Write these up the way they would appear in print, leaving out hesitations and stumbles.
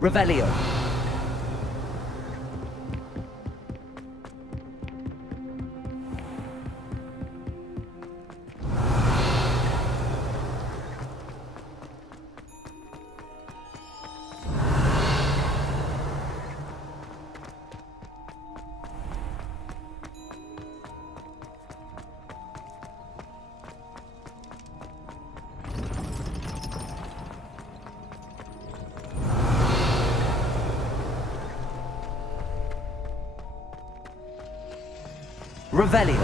Revelio. Revelio.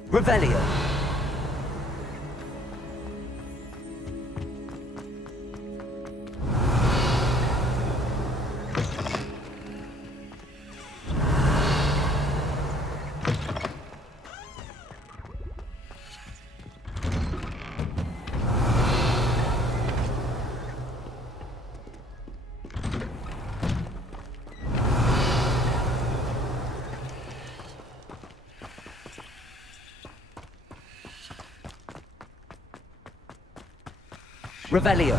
Revelio. Revelio.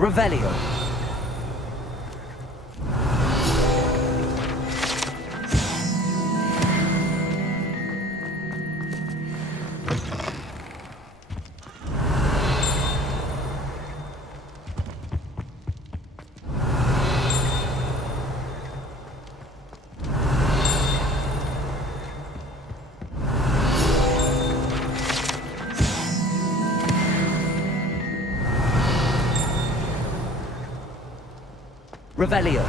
Revelio. Revelio.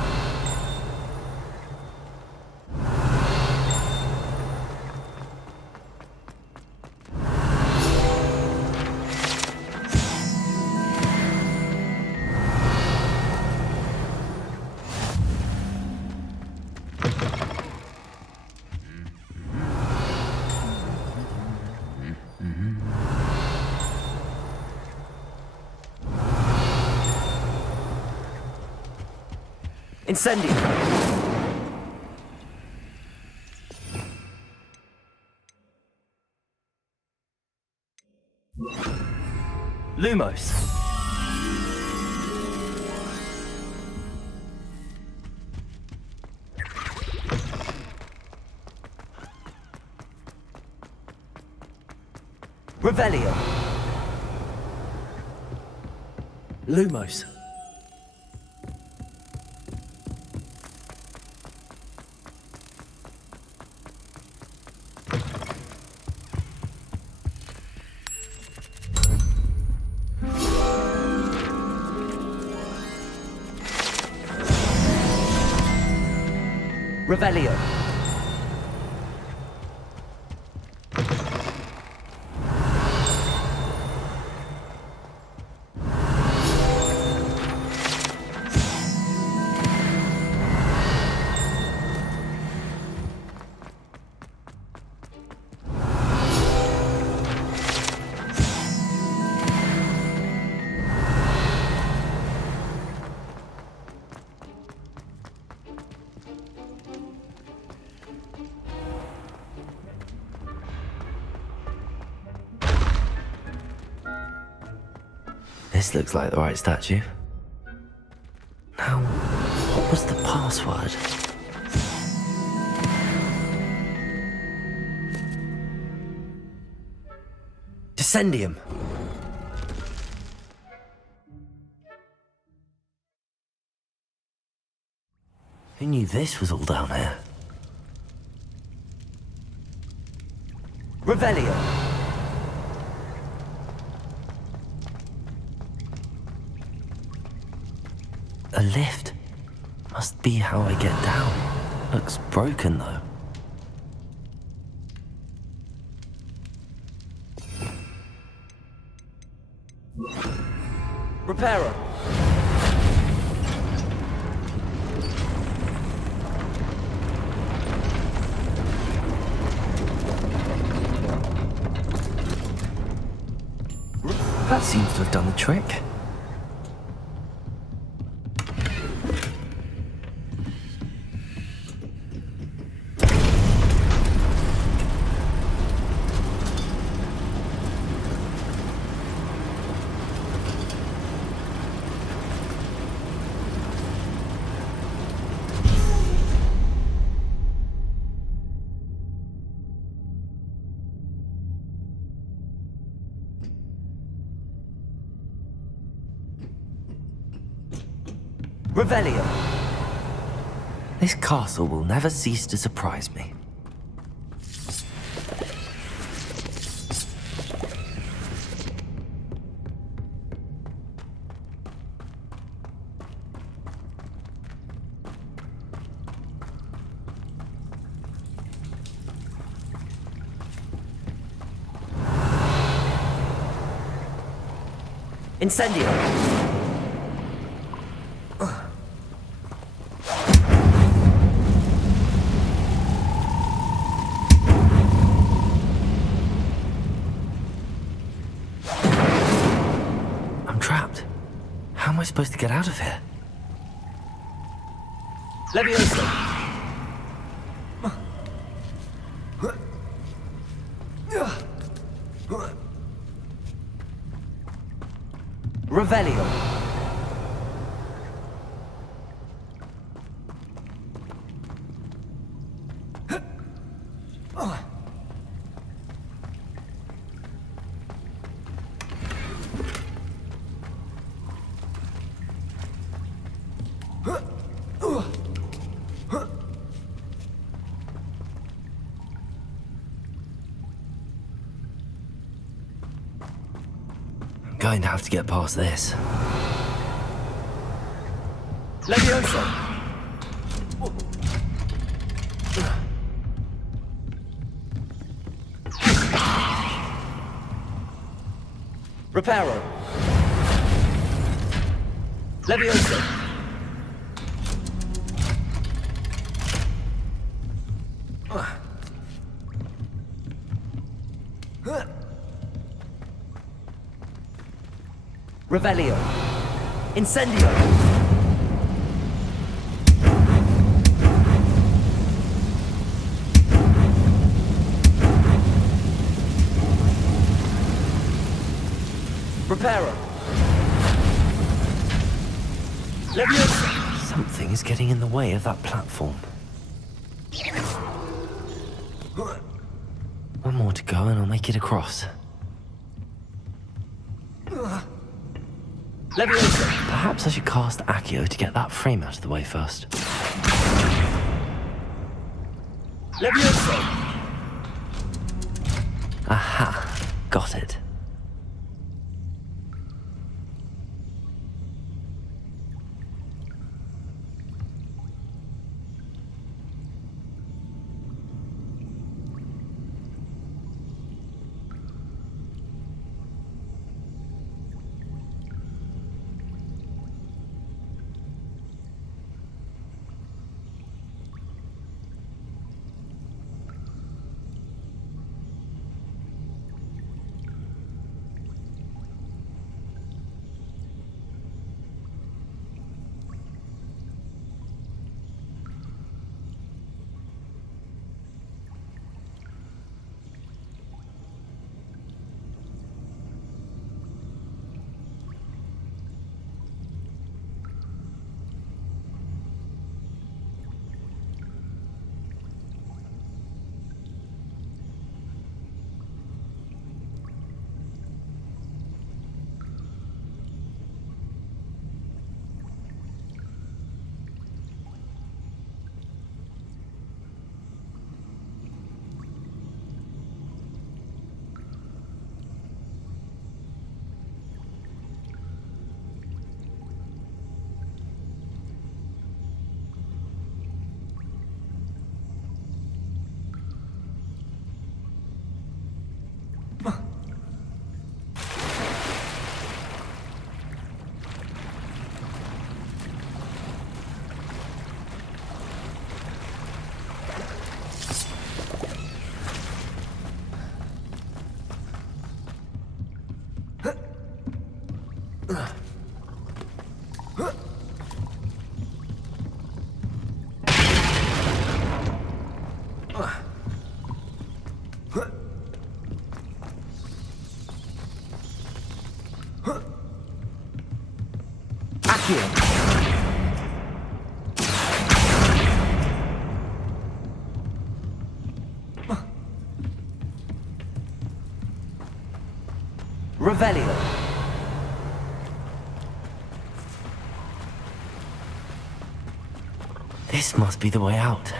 Incendio. Lumos. Revelio. Lumos. Revelio. This looks like the right statue. password. Descendium. Who knew this was all down here? Revelio. A lift. Must be how I get down. Looks broken though. Repairer. That seems to have done the trick. Revelio. This castle will never cease to surprise me. Incendio. Trapped. How am I supposed to get out of here? Leviosa. Revelio. Going to have to get past this. Leviosa! Reparo! Leviosa! Revelio. Incendio. Reparo. Leviosa. Something is getting in the way of that platform. One more to go and I'll make it across. Leviosa. Perhaps I should cast Accio to get that frame out of the way first. Leviosa. Aha, got it. Revelio. This must be the way out.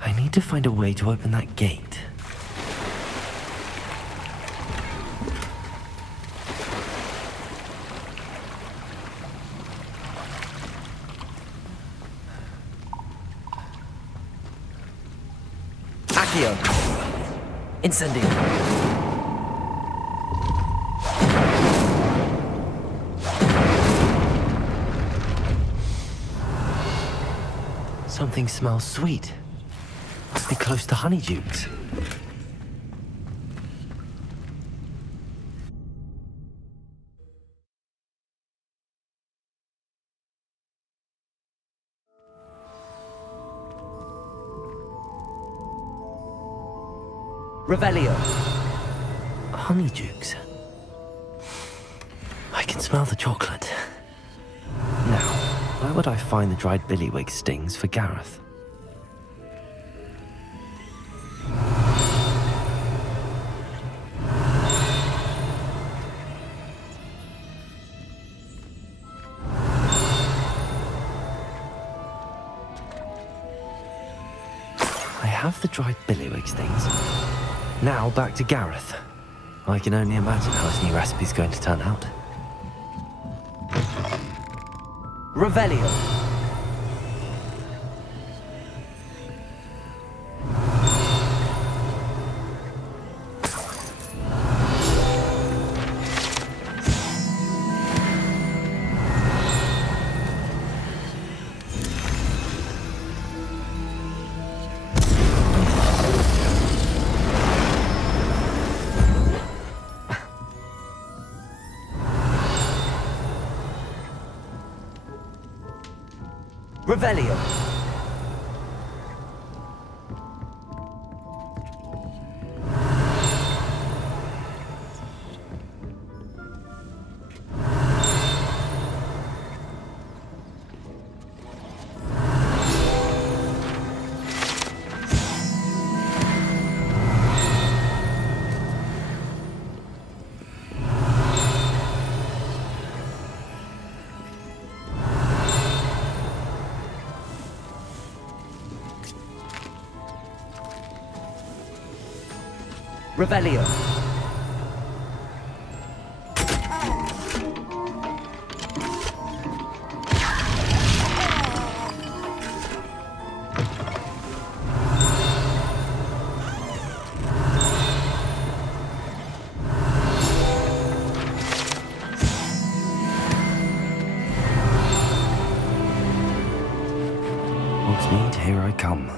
I need to find a way to open that gate. Accio. Incendio. Something smells sweet. Must be close to honeydukes. Revelio. Honeydukes. I can smell the chocolate. Now, where would I find the dried billywig stings for Gareth? I have the dried billywig stings. Now back to Gareth. I can only imagine how his new recipe's going to turn out. Revelio. Revelio. Revelio. Hogsmeade, here I come.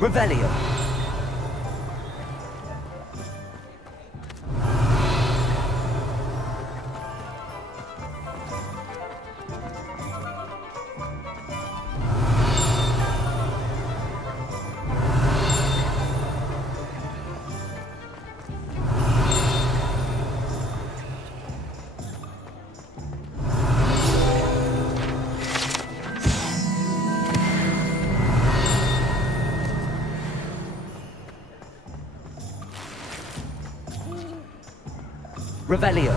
Revelio. Revelio.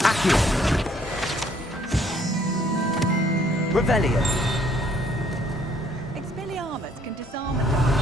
Accio. Revelio. Expelliarmus can disarm a dark.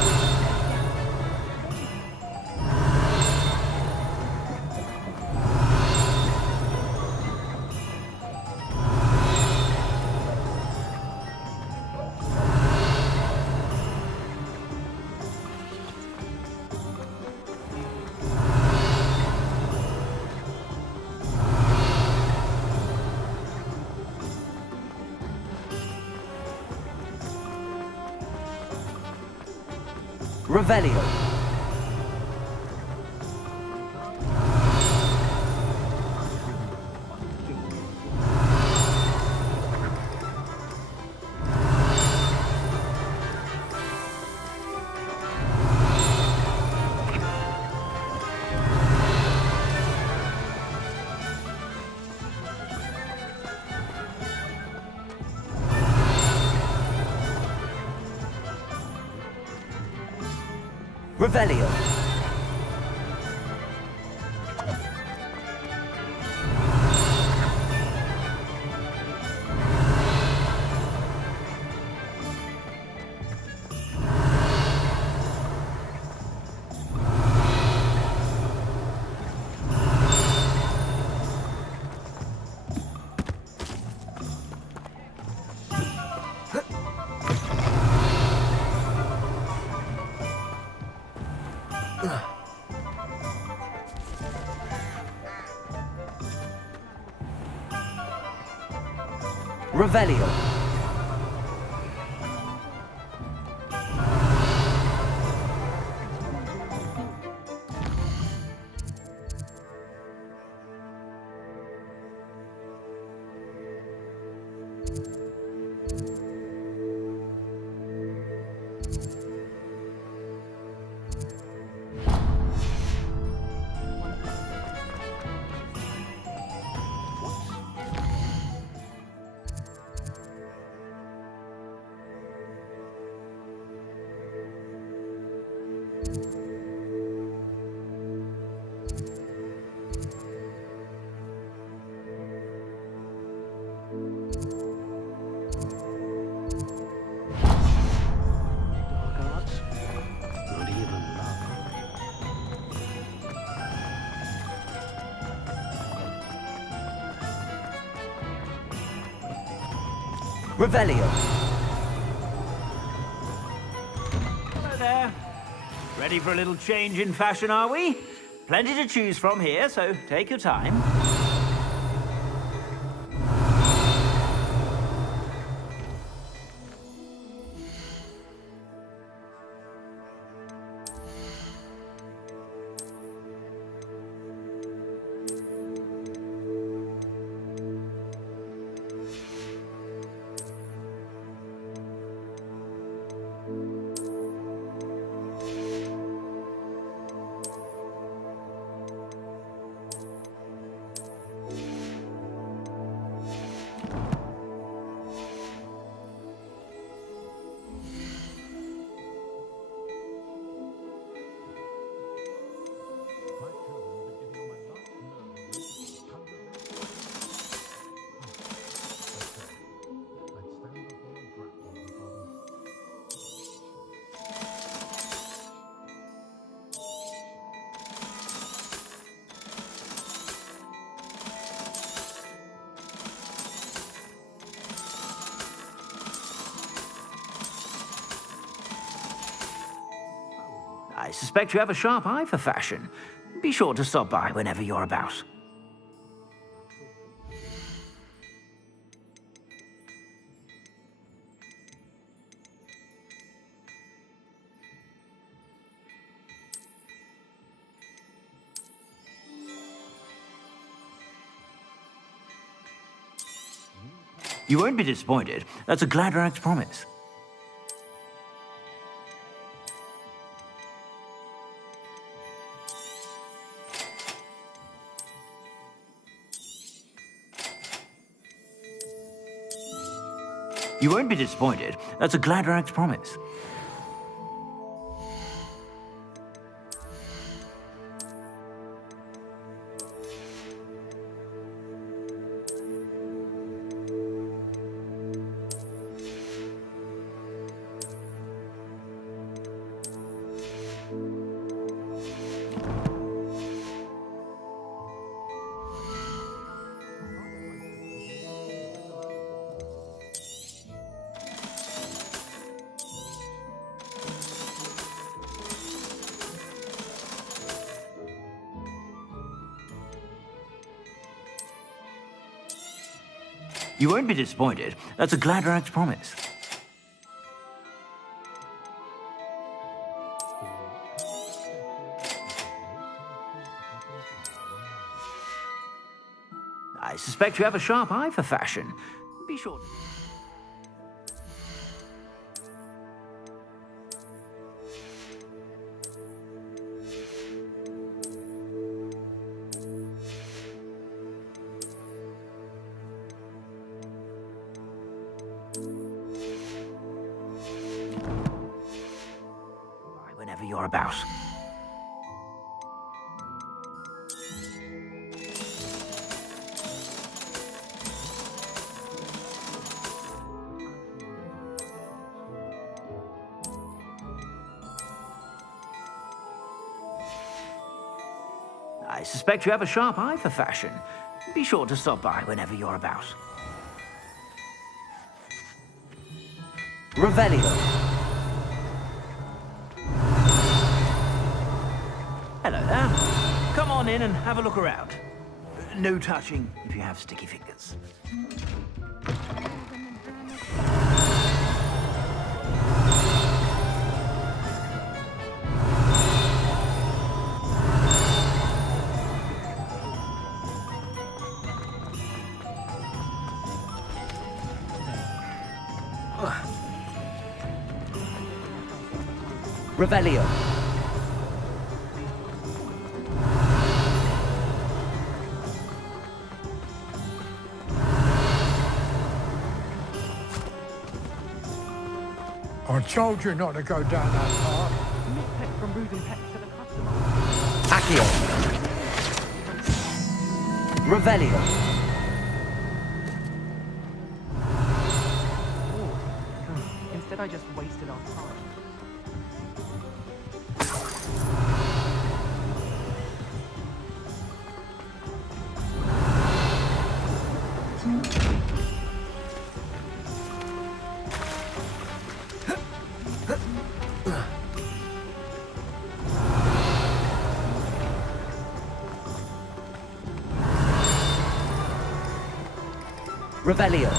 Revelio. Revelio. Revelio. Revelio. Hello there. Ready for a little change in fashion, are we? Plenty to choose from here, so take your time. I suspect you have a sharp eye for fashion. Be sure to stop by whenever you're about. You won't be disappointed. That's a Gladrag's promise. You won't be disappointed. That's a Gladrag's promise. You won't be disappointed. That's a Gladrag's promise. I suspect you have a sharp eye for fashion. Be sure. Whenever whenever you're about. I suspect you have a sharp eye for fashion. Be sure to stop by whenever you're about. Revelio. Hello there. Come on in and have a look around. No touching if you have sticky fingers. Revelio. I told you not to go down that path. Accio. Revelio. Instead, I just wasted our time. Revelio.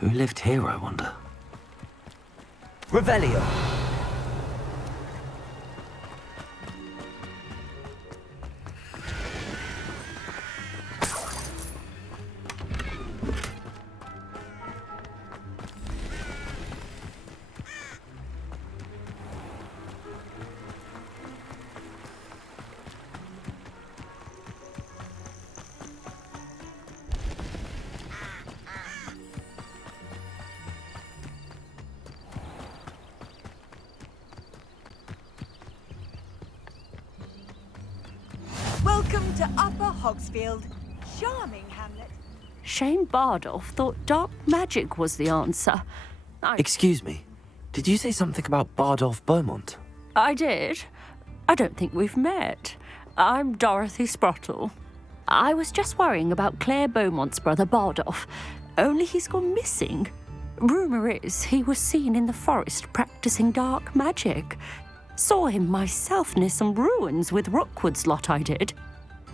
Who lived here, I wonder? Revelio. Welcome to Upper Hogsfield. Charming hamlet. Shane Bardolph thought dark magic was the answer. Excuse me. Did you say something about Bardolph Beaumont? I did. I don't think we've met. I'm Dorothy Sprottle. I was just worrying about Claire Beaumont's brother Bardolph, only he's gone missing. Rumour is he was seen in the forest practicing dark magic. Saw him myself near some ruins with Rookwood's lot I did.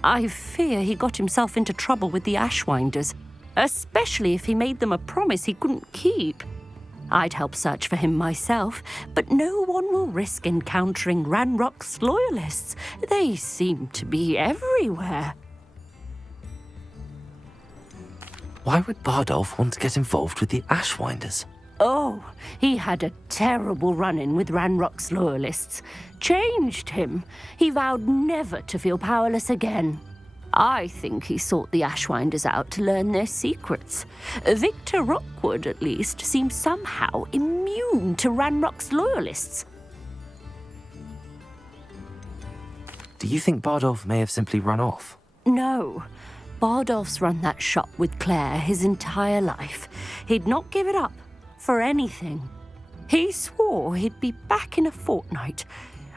I fear he got himself into trouble with the Ashwinders, especially if he made them a promise he couldn't keep. I'd help search for him myself, but no one will risk encountering Ranrock's loyalists. They seem to be everywhere. Why would Bardolph want to get involved with the Ashwinders? Oh, he had a terrible run-in with Ranrock's loyalists. Changed him. He vowed never to feel powerless again. I think he sought the Ashwinders out to learn their secrets. Victor Rookwood, at least, seems somehow immune to Ranrock's loyalists. Do you think Bardolph may have simply run off? No. Bardolph's run that shop with Claire his entire life. He'd not give it up for anything. He swore he'd be back in a fortnight.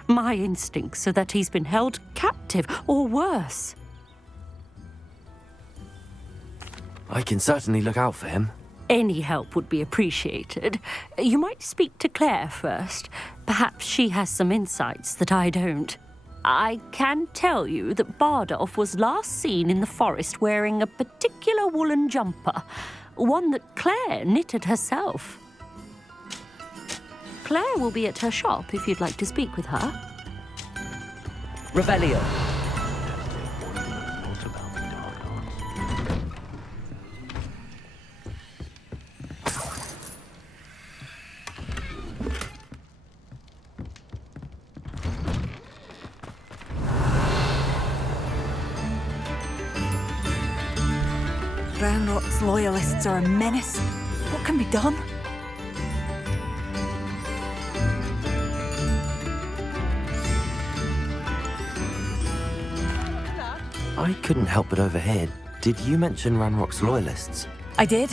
My instincts are that he's been held captive, or worse. I can certainly look out for him. Any help would be appreciated. You might speak to Claire first. Perhaps she has some insights that I don't. I can tell you that Bardolph was last seen in the forest wearing a particular woolen jumper, one that Claire knitted herself. Claire will be at her shop if you'd like to speak with her. Revelio. Ranrock's loyalists are a menace. What can be done? I couldn't help but overhear. Did you mention Ranrock's loyalists? I did.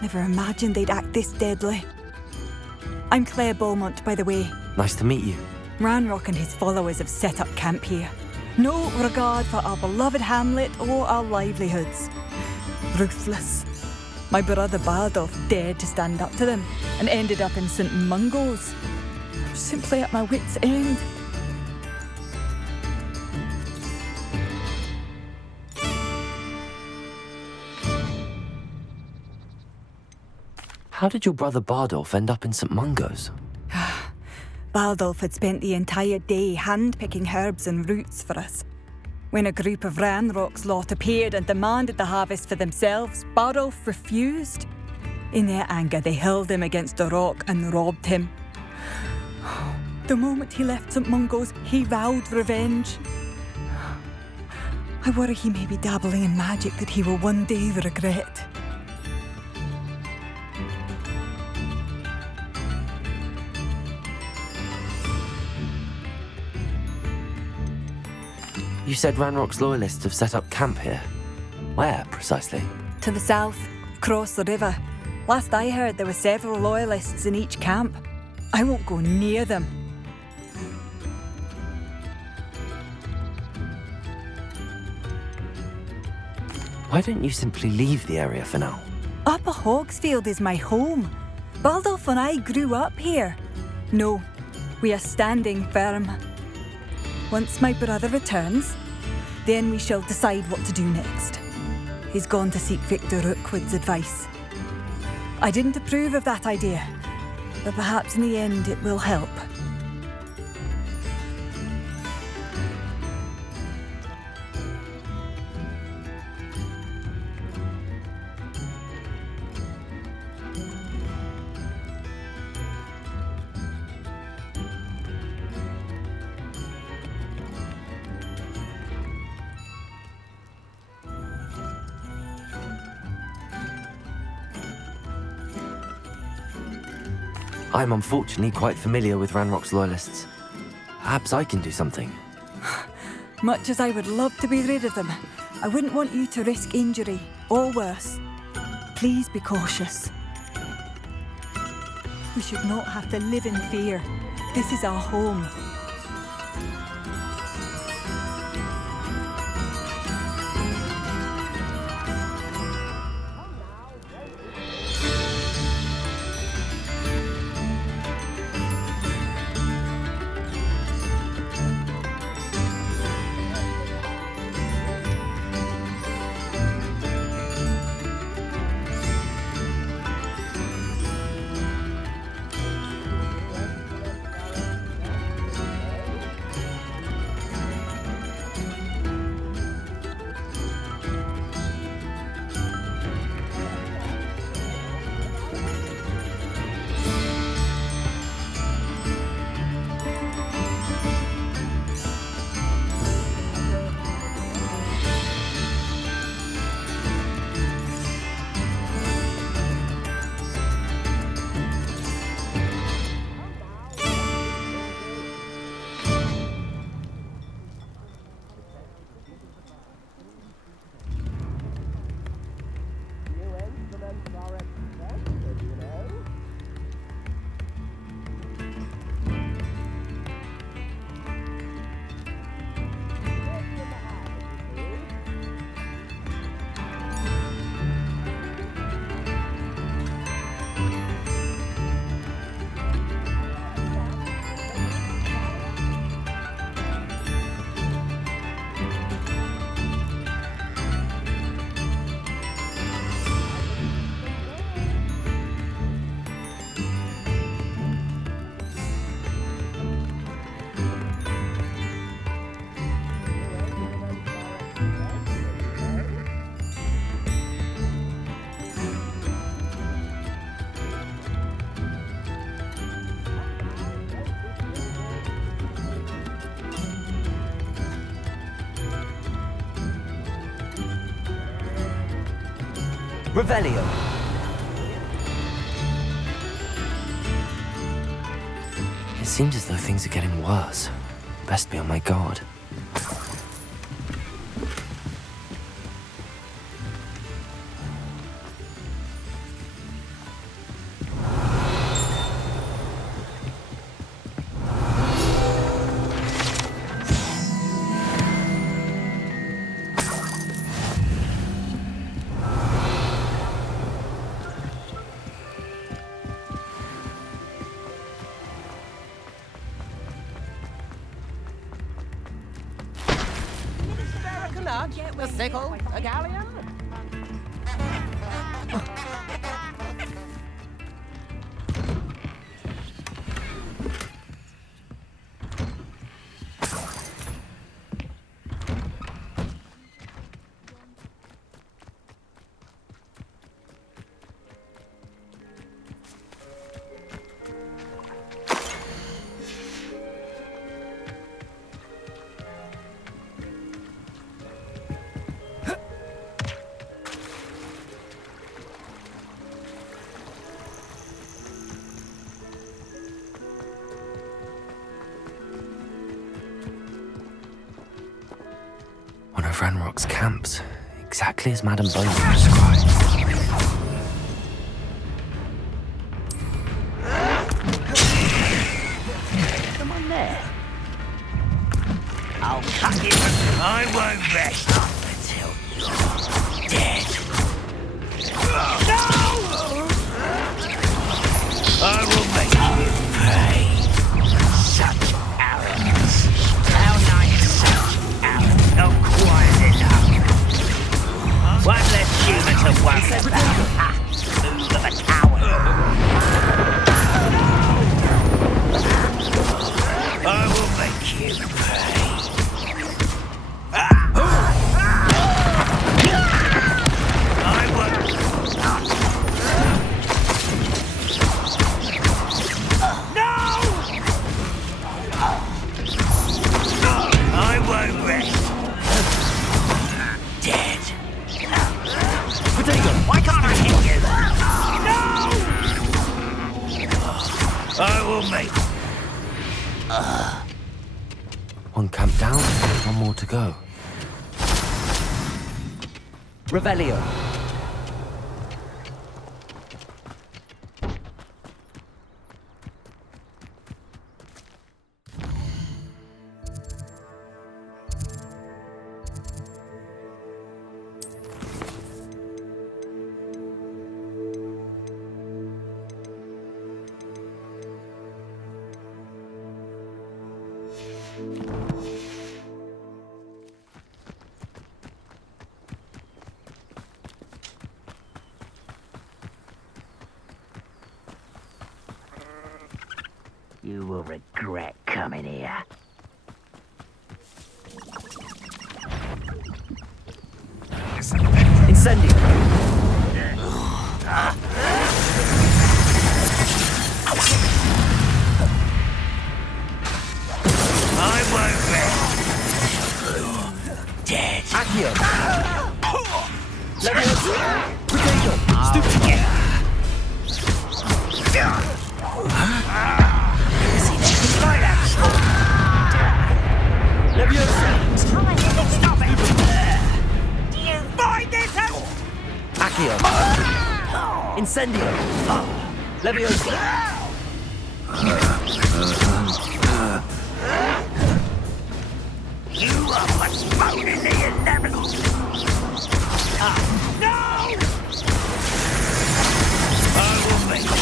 Never imagined they'd act this deadly. I'm Claire Beaumont, by the way. Nice to meet you. Ranrock and his followers have set up camp here. No regard for our beloved hamlet or our livelihoods. Ruthless. My brother Bardolph dared to stand up to them and ended up in St. Mungo's. I'm simply at my wit's end. How did your brother Bardolph end up in St. Mungo's? Bardolph had spent the entire day hand-picking herbs and roots for us. When a group of Ranrock's lot appeared and demanded the harvest for themselves, Bardolph refused. In their anger, they hurled him against a rock and robbed him. The moment he left St. Mungo's, he vowed revenge. I worry he may be dabbling in magic that he will one day regret. You said Ranrock's loyalists have set up camp here. Where, precisely? To the south, across the river. Last I heard, there were several loyalists in each camp. I won't go near them. Why don't you simply leave the area for now? Upper Hogsfield is my home. Bardolph and I grew up here. No, we are standing firm. Once my brother returns, then we shall decide what to do next. He's gone to seek Victor Rookwood's advice. I didn't approve of that idea, but perhaps in the end it will help. I'm unfortunately quite familiar with Ranrock's loyalists. Perhaps I can do something. Much as I would love to be rid of them, I wouldn't want you to risk injury, or worse. Please be cautious. We should not have to live in fear. This is our home. Revelio. It seems as though things are getting worse. Best be on my guard. A sickle, a galleon. One of Ranrock's camps, exactly as Madame Bowman described. Someone there. I'll cut you. I won't rest until you're dead. No! I will make you pay. Such arrogance. How nice such arrogance. Not quite enough. One less human to worry about. Move of a coward. I will make you pay. I won't. No! I won't rest. Dead. Potato. Why can't I hit you? No! I will make. One camp down, one more to go. Revelio. You will regret coming here. Incendio. I won't rest. Dead. Accio. Leviosa. Potato. Stupid. Leviosa. Stop it! Do you find this out? Accio. Incendio. Leviosa. You are postponing the inevitable. No! I will make it.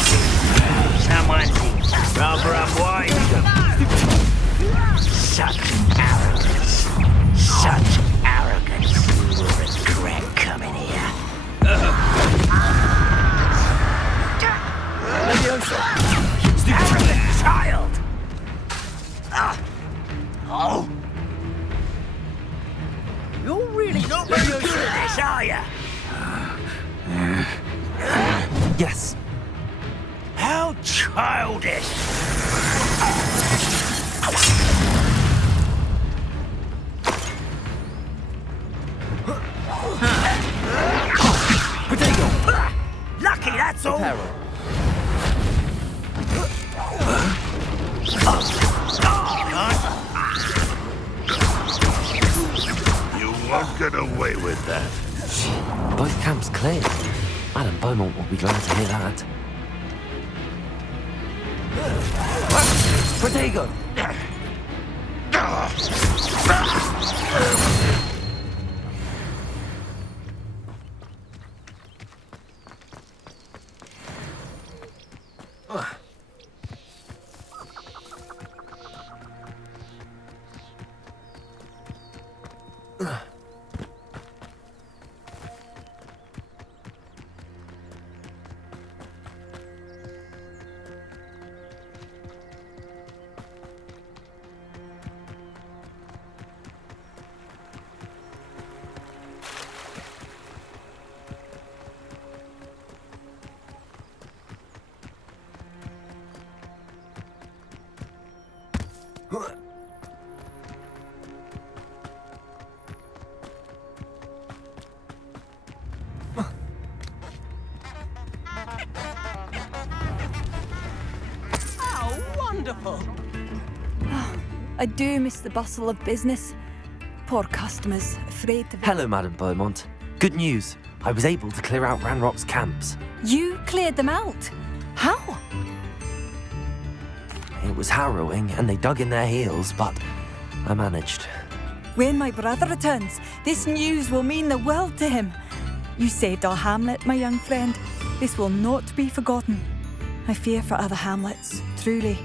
Someone seems rather unwise. Such arrogance. Such arrogance. You will regret coming here. Leviosa. Arrogant child! Oh! You're really not very good at this, are you? Yes. How childish! Potato. That's all. Peril. You won't get away with that. Both camps cleared. Madame Beaumont will be glad to hear that. Protego! Oh, wonderful. I do miss the bustle of business. Poor customers, afraid to... Hello, Madame Beaumont. Good news. I was able to clear out Ranrock's camps. You cleared them out? How? It was harrowing, and they dug in their heels, but I managed. When my brother returns, this news will mean the world to him. You saved our hamlet, my young friend. This will not be forgotten. I fear for other hamlets, truly.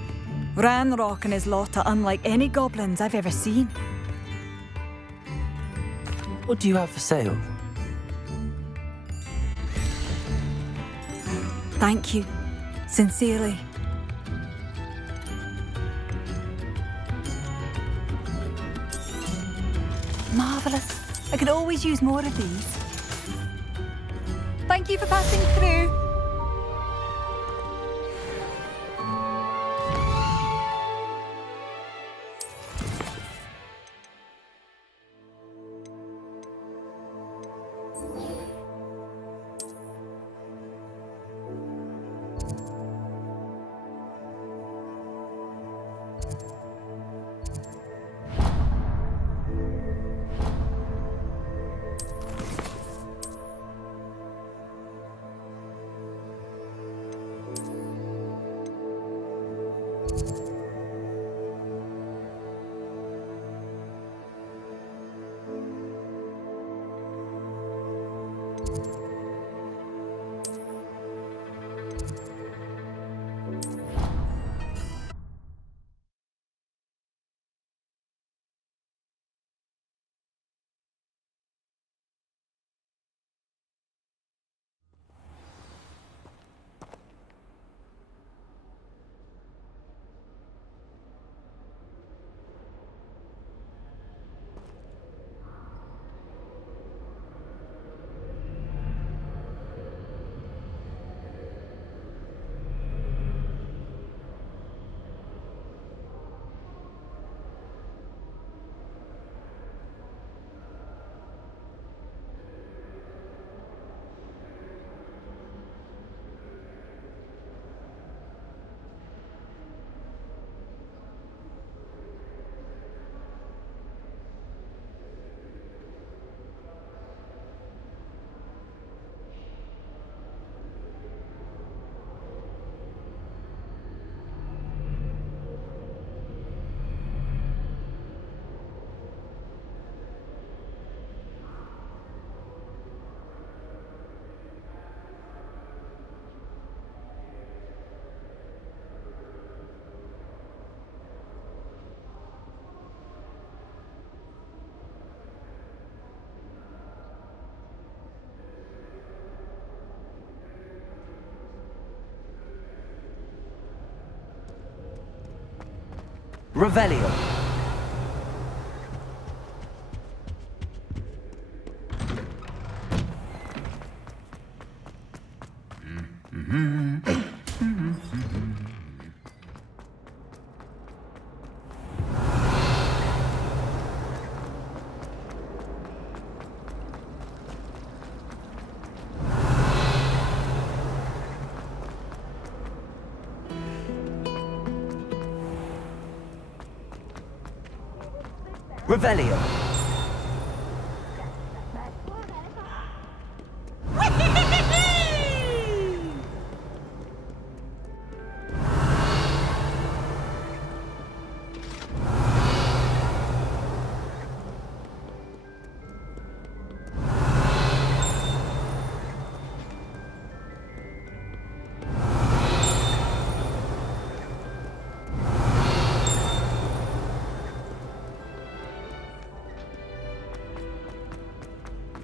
Ranrock and his lot are unlike any goblins I've ever seen. What do you have for sale? Thank you. Sincerely. Marvellous. I could always use more of these. Thank you for passing through. Revelio. Revelio.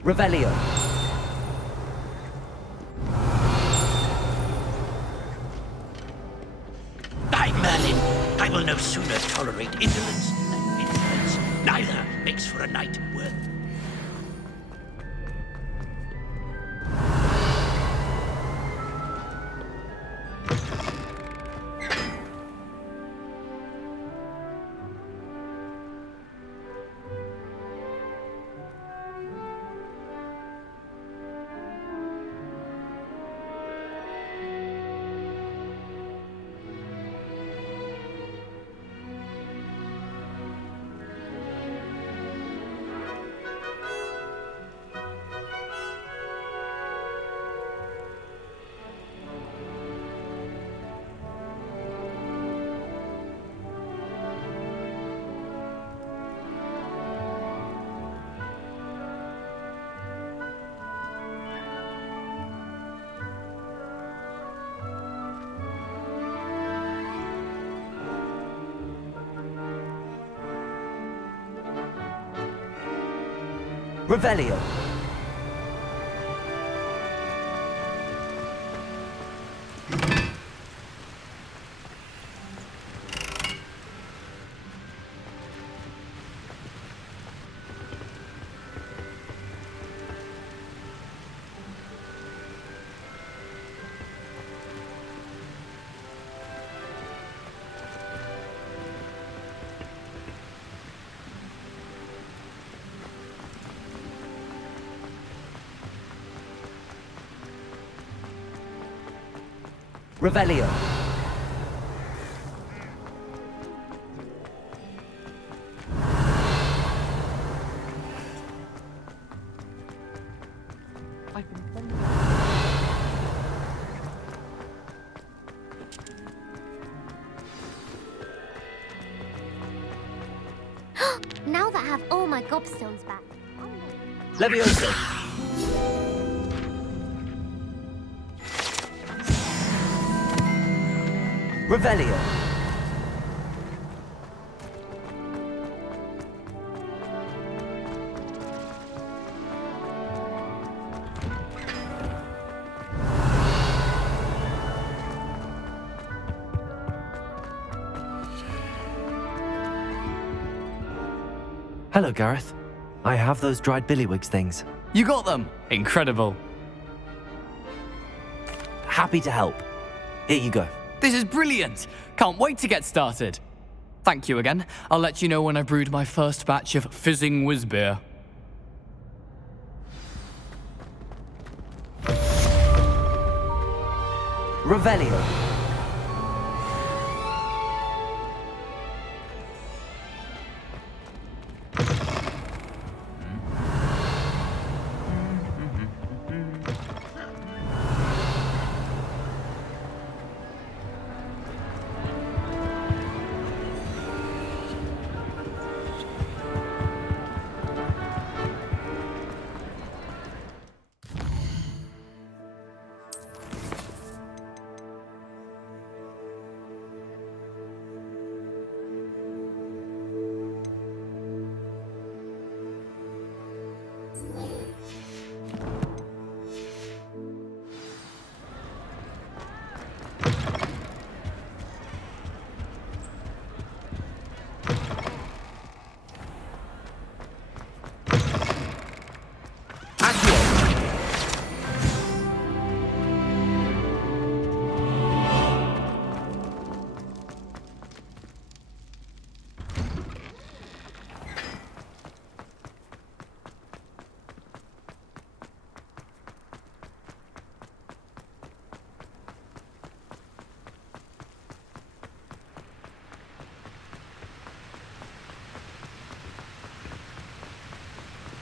Revelio. By Merlin, I will no sooner tolerate indolence than insolence. Neither makes for a night worth. Revelio. Revelio. Now that I have all my gobstones back. Levioso. Revelio. Hello, Gareth. I have those dried billywigs things. You got them! Incredible. Happy to help. Here you go. This is brilliant! Can't wait to get started. Thank you again. I'll let you know when I brewed my first batch of fizzing whiz beer. Revelio.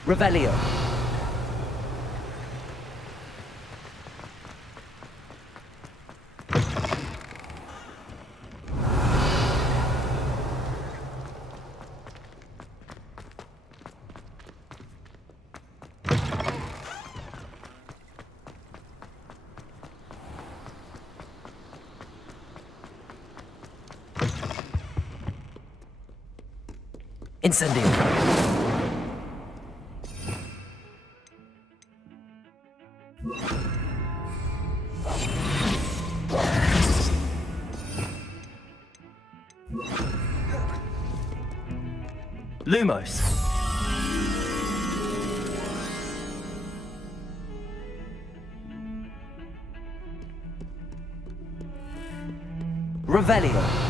Revelio. Incendio. Lumos. Revelio.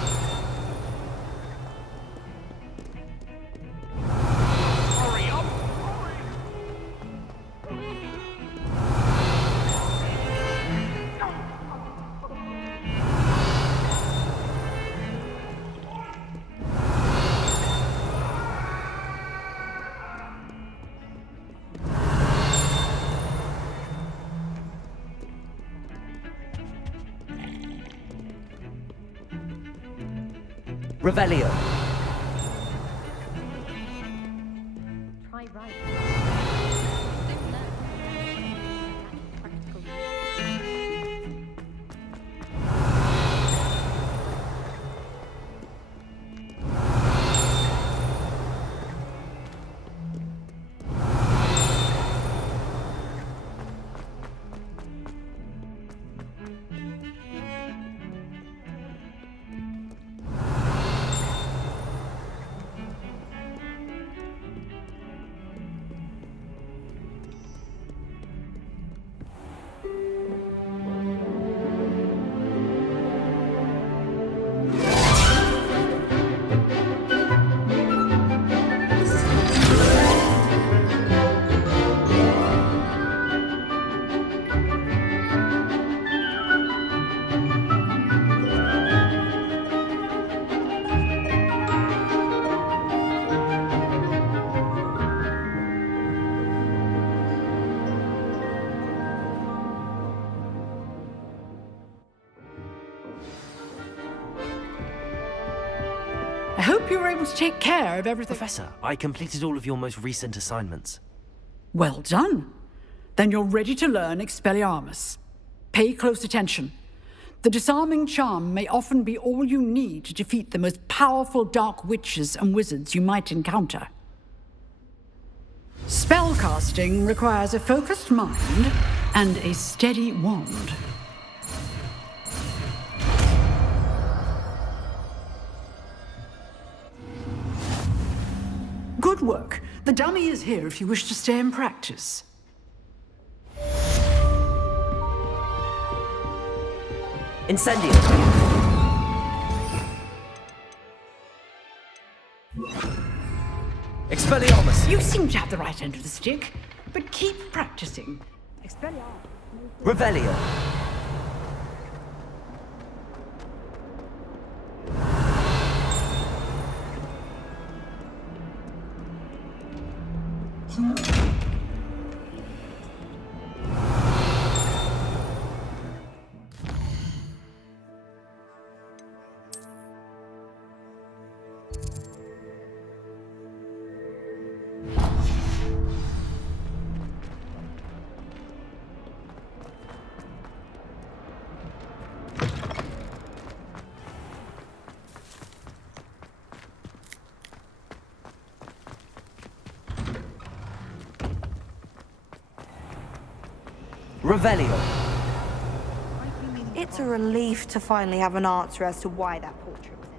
Revelio. Try right. Practical. I hope you were able to take care of everything. Professor, I completed all of your most recent assignments. Well done. Then you're ready to learn Expelliarmus. Pay close attention. The disarming charm may often be all you need to defeat the most powerful dark witches and wizards you might encounter. Spellcasting requires a focused mind and a steady wand. Good work. The dummy is here if you wish to stay and practice. Incendio. Expelliarmus! You seem to have the right end of the stick, but keep practicing. Expelliarmus. Revelio. Revelio. It's a relief to finally have an answer as to why that portrait was in.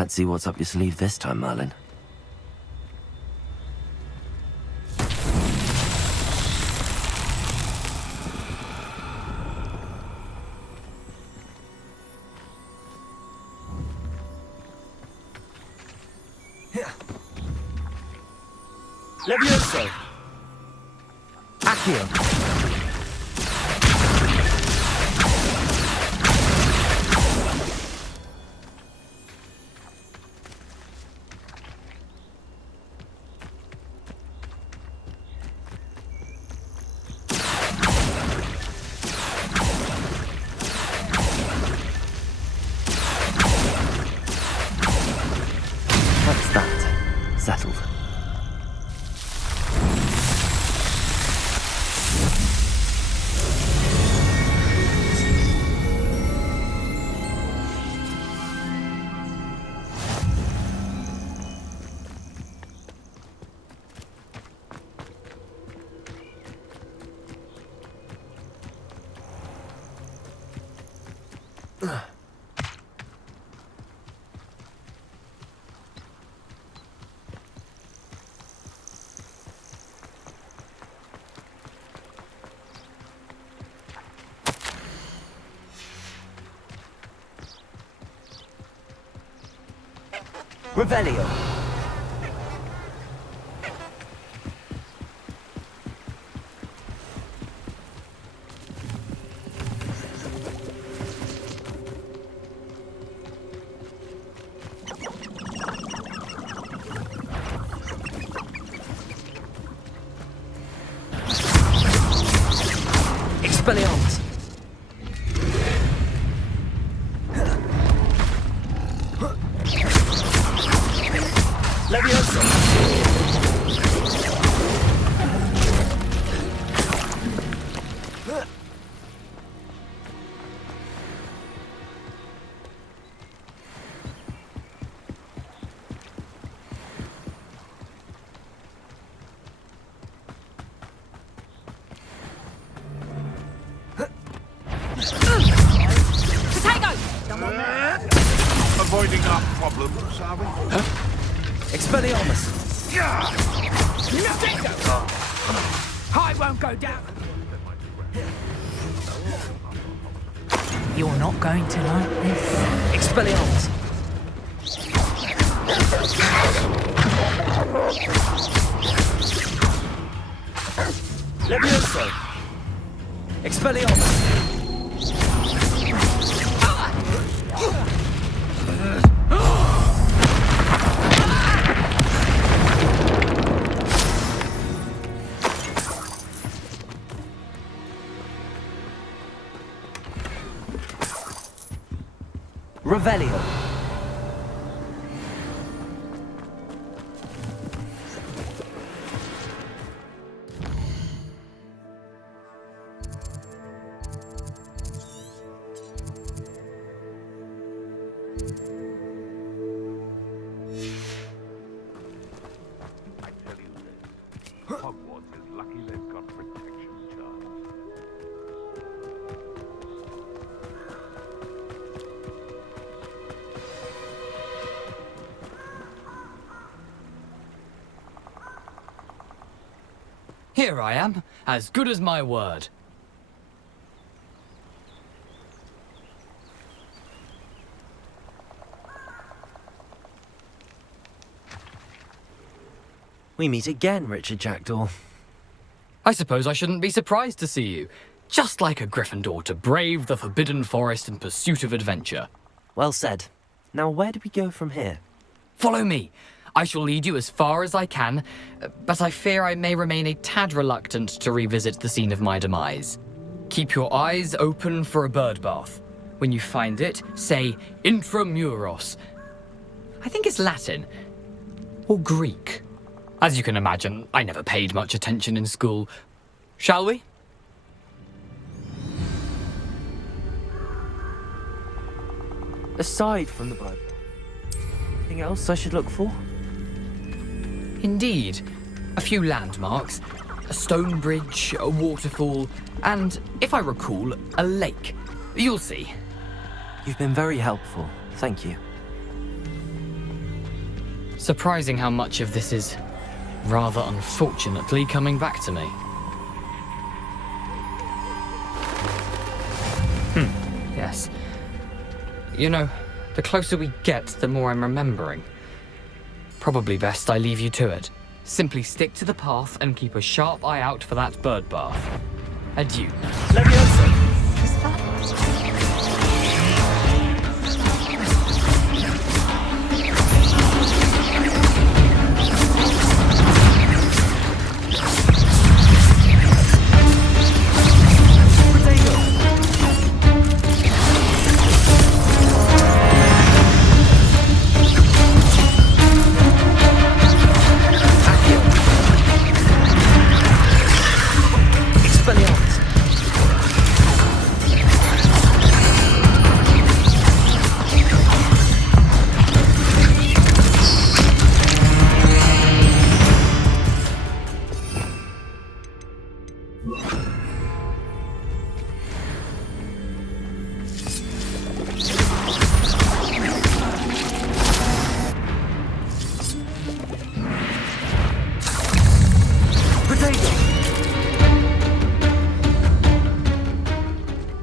Let's see what's up your sleeve this time, Merlin. Levioso! Accio! That's that. Settled. Revelio! Expelliarmus! Levioso! Avoiding our problems, are we? Expelliarmus! I won't go down. You're not going to like this. Expelliarmus! Levioso! Expelliarmus! Revelio! I tell you this. Hogwarts is lucky they've got protection charms. Here I am, as good as my word. We meet again, Richard Jackdaw. I suppose I shouldn't be surprised to see you. Just like a Gryffindor to brave the Forbidden Forest in pursuit of adventure. Well said. Now where do we go from here? Follow me. I shall lead you as far as I can, but I fear I may remain a tad reluctant to revisit the scene of my demise. Keep your eyes open for a bird bath. When you find it, say intramuros. I think it's Latin. Or Greek. As you can imagine, I never paid much attention in school. Shall we? Aside from the bird, anything else I should look for? Indeed. A few landmarks, a stone bridge, a waterfall, and, if I recall, a lake. You'll see. You've been very helpful. Thank you. Surprising how much of this is, rather unfortunately, coming back to me. Yes. You know, the closer we get, the more I'm remembering. Probably best I leave you to it. Simply stick to the path and keep a sharp eye out for that bird bath. Adieu. Leviosa!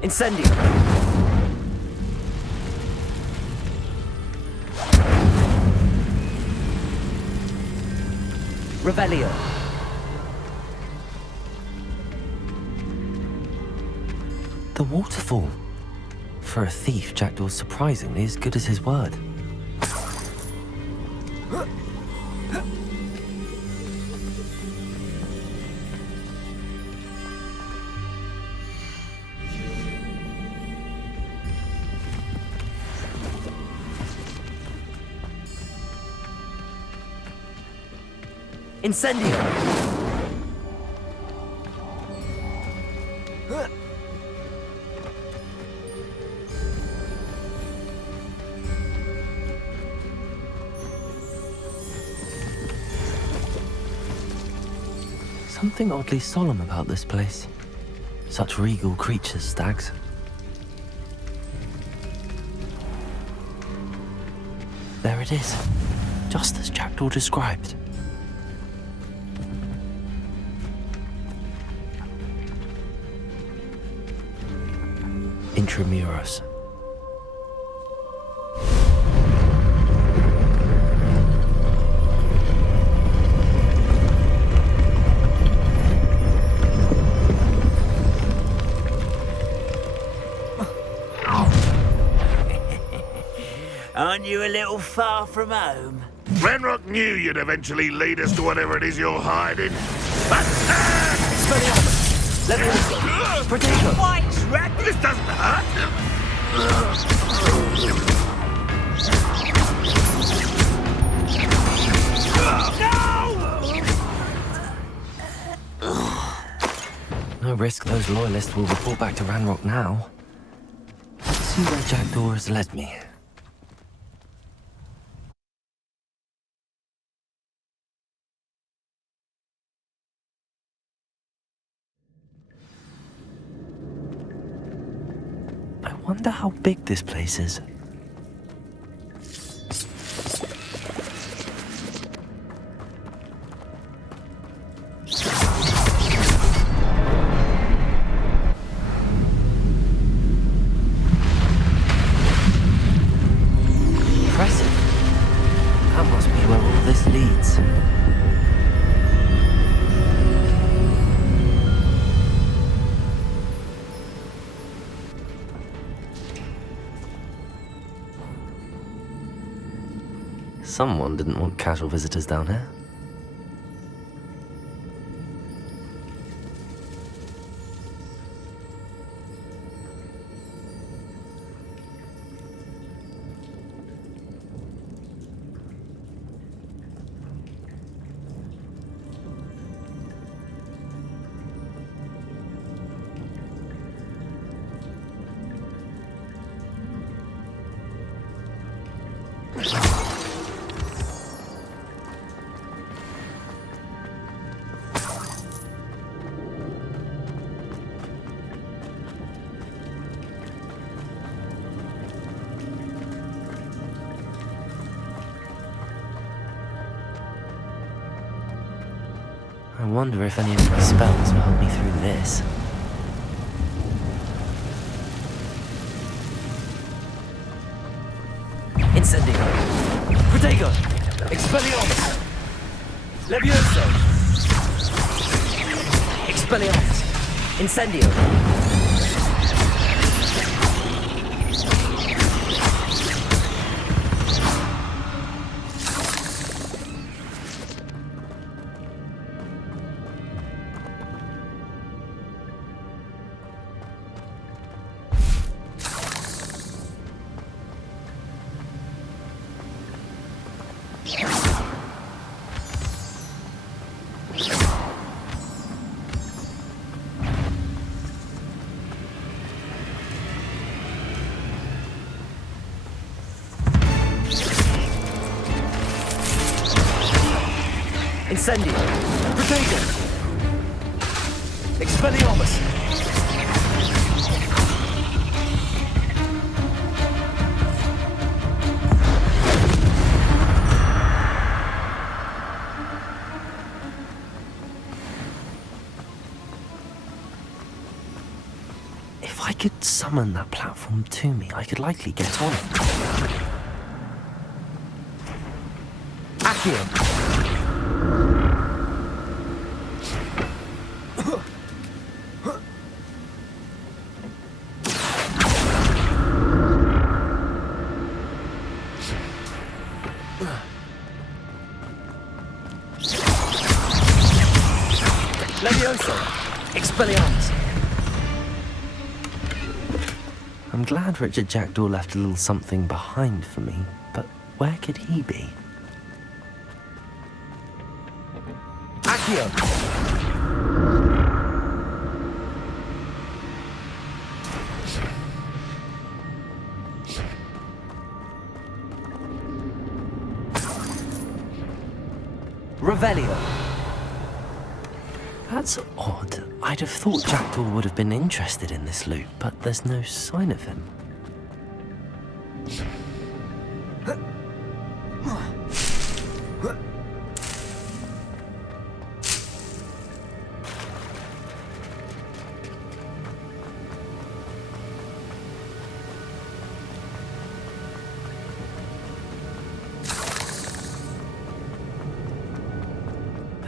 Incendio! Revelio! The waterfall. For a thief, Jackdaw's surprisingly as good as his word. Incendio! Something oddly solemn about this place. Such regal creatures, stags. There it is, just as Jackdaw described. Intramuros. Aren't you a little far from home? Ranrock knew you'd eventually lead us to whatever it is you're hiding. Expelliarmus! Leviosa! Protego! Twice, rat! This doesn't hurt. No risk those loyalists will report back to Ranrock now. Let's see where Jackdaw has led me. I wonder how big this place is. Impressive. That must be where all this leads. Someone didn't want casual visitors down here. wonder if any of my spells will help me through this. Incendio. Protego. Expelliarmus. Levioso. Expelliarmus. Incendio. Incendio. Protego. Expelliarmus. If I could summon that platform to me, I could likely get on it. Accio. Levioso. Expelliarmus. I'm glad Richard Jackdaw left a little something behind for me, but where could he be? Accio. Revelio. That's odd. I'd have thought Jackdaw would have been interested in this loot, but there's no sign of him.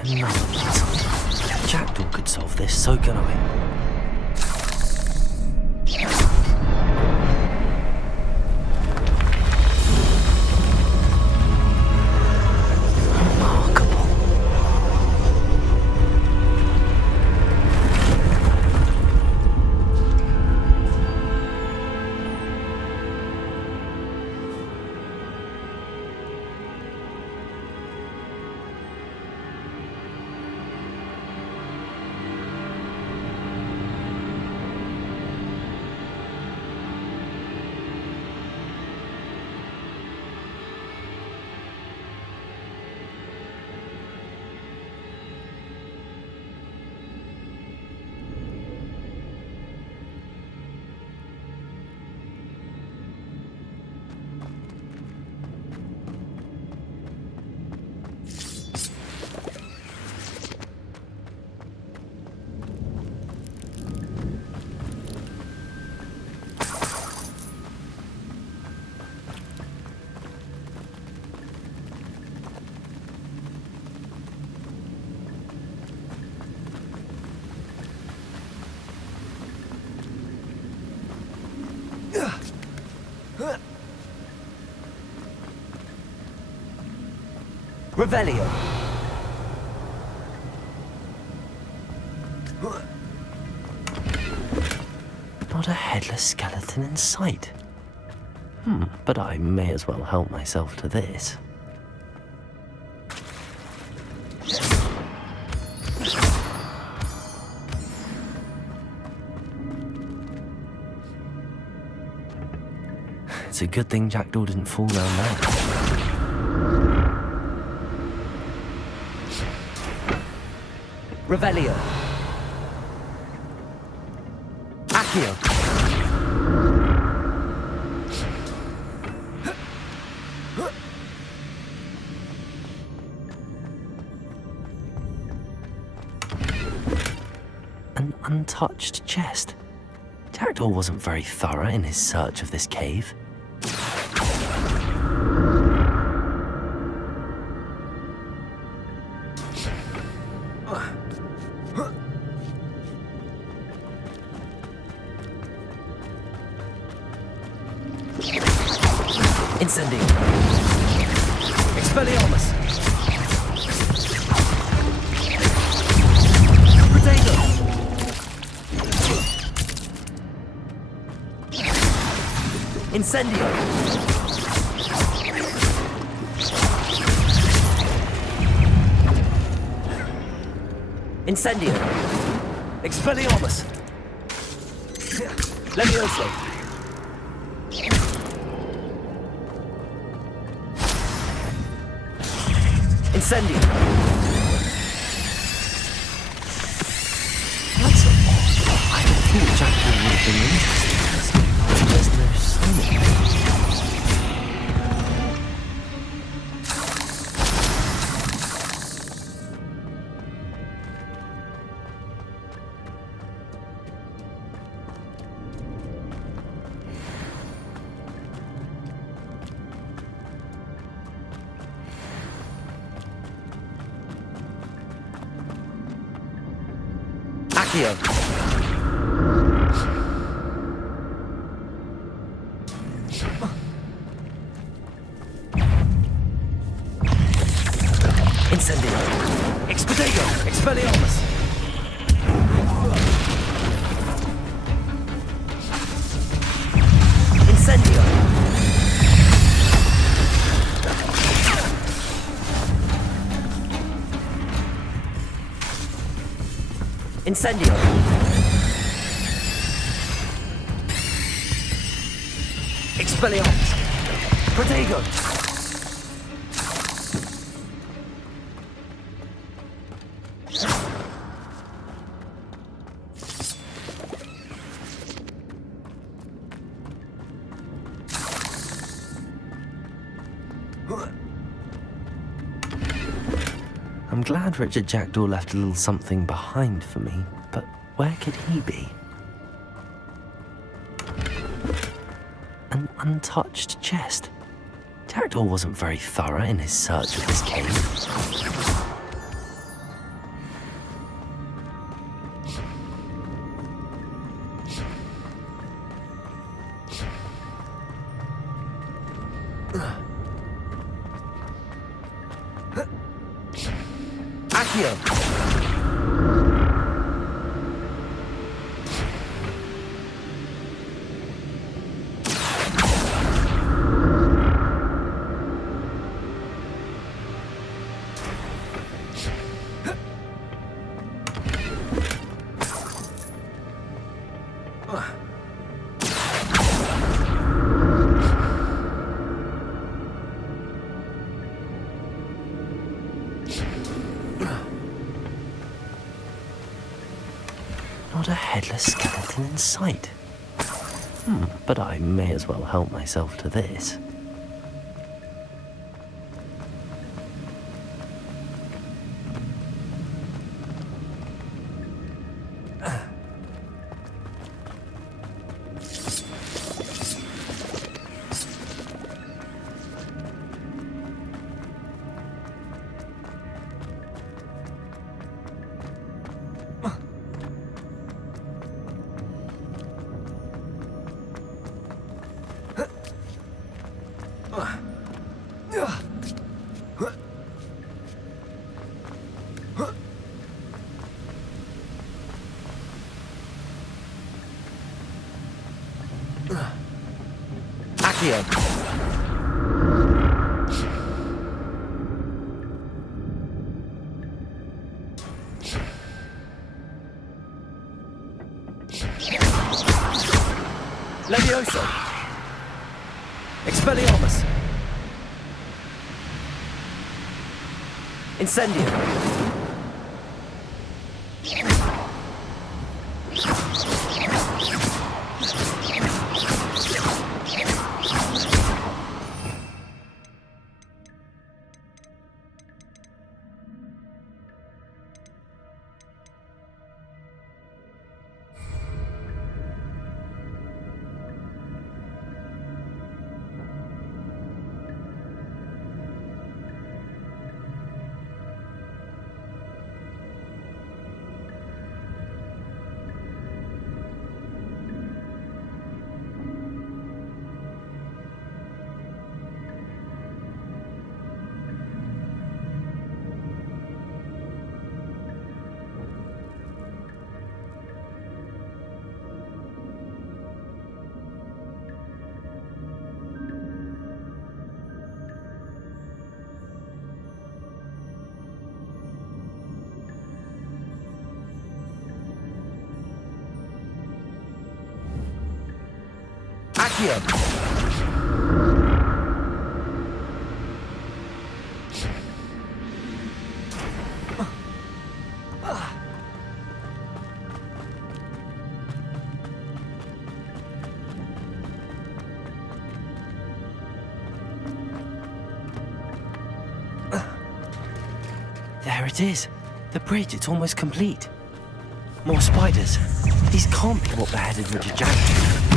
Another puzzle. If Jackdaw could solve this, so can I. Revelio. Not a headless skeleton in sight. But I may as well help myself to this. It's a good thing Jackdaw didn't fall down there. Revelio. Accio. untouched chest. Jackdaw wasn't very thorough in his search of this cave. Incendium. Expelliarmus. Potato. Incendio. Incendio. Expelliarmus. Levioso. Incendio. That's odd. I don't think Jackdaw would have been interested in this. There's no sign of it. Accio. Incendio. Expedego. Expelliarmus. Incendio. Incendio. Expelliarmus. Protego. I'm glad Richard Jackdaw left a little something behind for me, but where could he be? An untouched chest. Jackdaw wasn't very thorough in his search of this cave. Accio. Not a headless skeleton in sight. But I may as well help myself to this. Accio. Levioso. Expelliarmus. Incendio. Accio. There it is. The bridge, it's almost complete. More spiders. These can't be what beheaded Richard Jackson.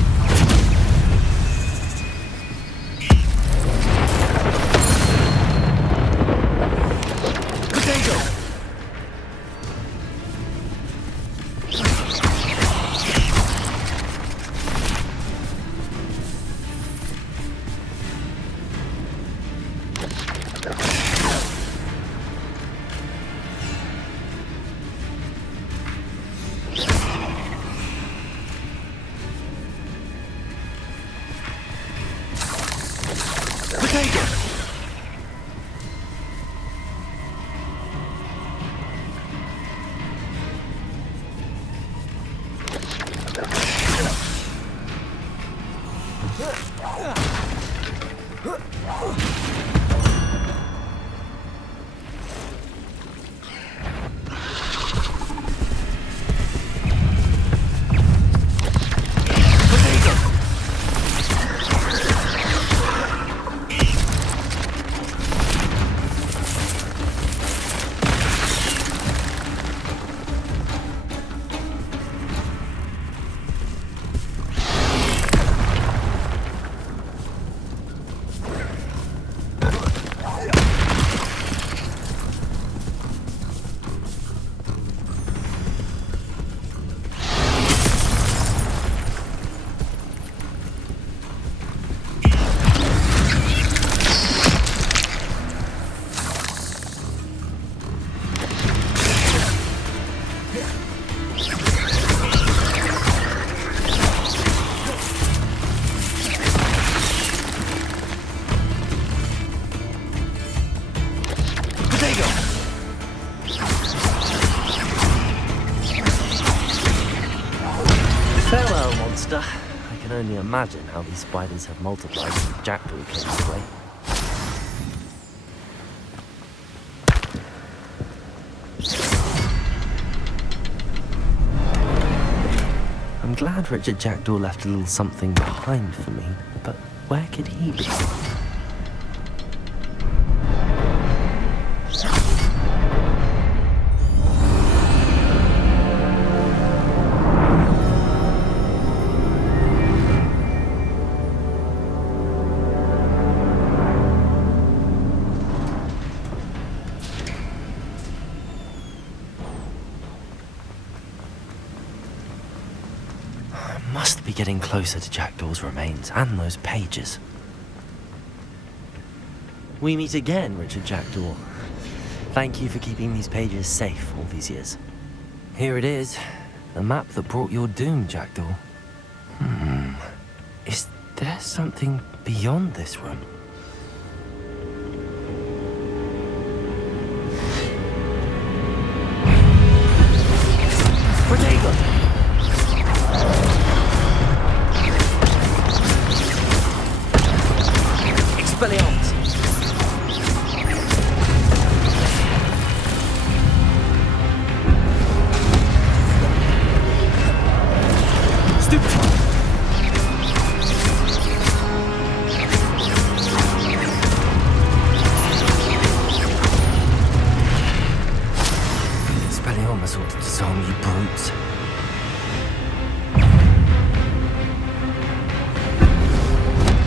Farewell, monster. I can only imagine how these spiders have multiplied since Jackdaw came this way. I'm glad Richard Jackdaw left a little something behind for me, but where could he be? Must be getting closer to Jackdaw's remains and those pages. We meet again, Richard Jackdaw. Thank you for keeping these pages safe all these years. Here it is, the map that brought your doom, Jackdaw. Is there something beyond this room? Protego! Expelliarmus! Stupefy! Expelliarmus ought to disarm you brutes.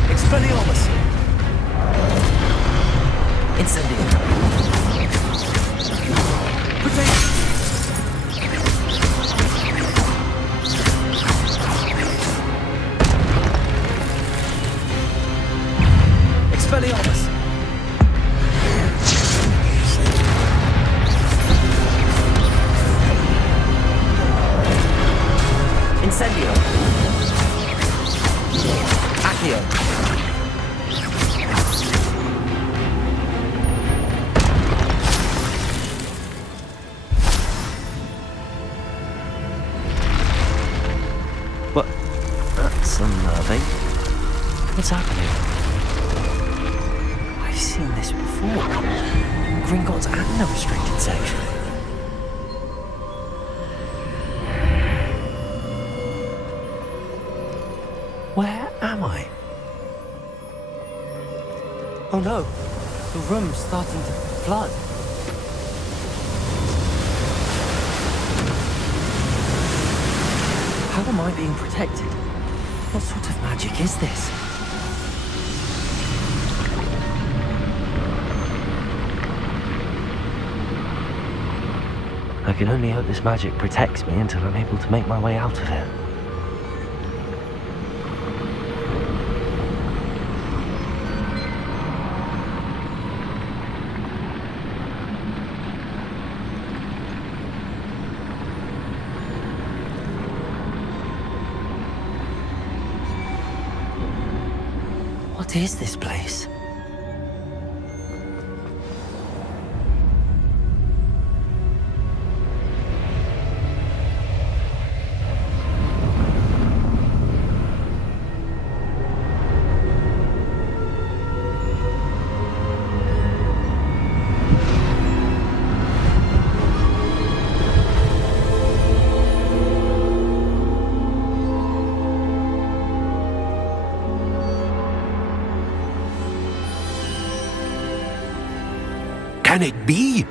Expelliarmus! Incendio! Protect! Expelliarmus! Incendio! Accio! But that's unnerving. What's happening? I've seen this before. Gringotts and the restricted section. Where am I? Oh no, the room's starting to flood. How am I being protected? What sort of magic is this? I can only hope this magic protects me until I'm able to make my way out of here. What is this place? Can it be?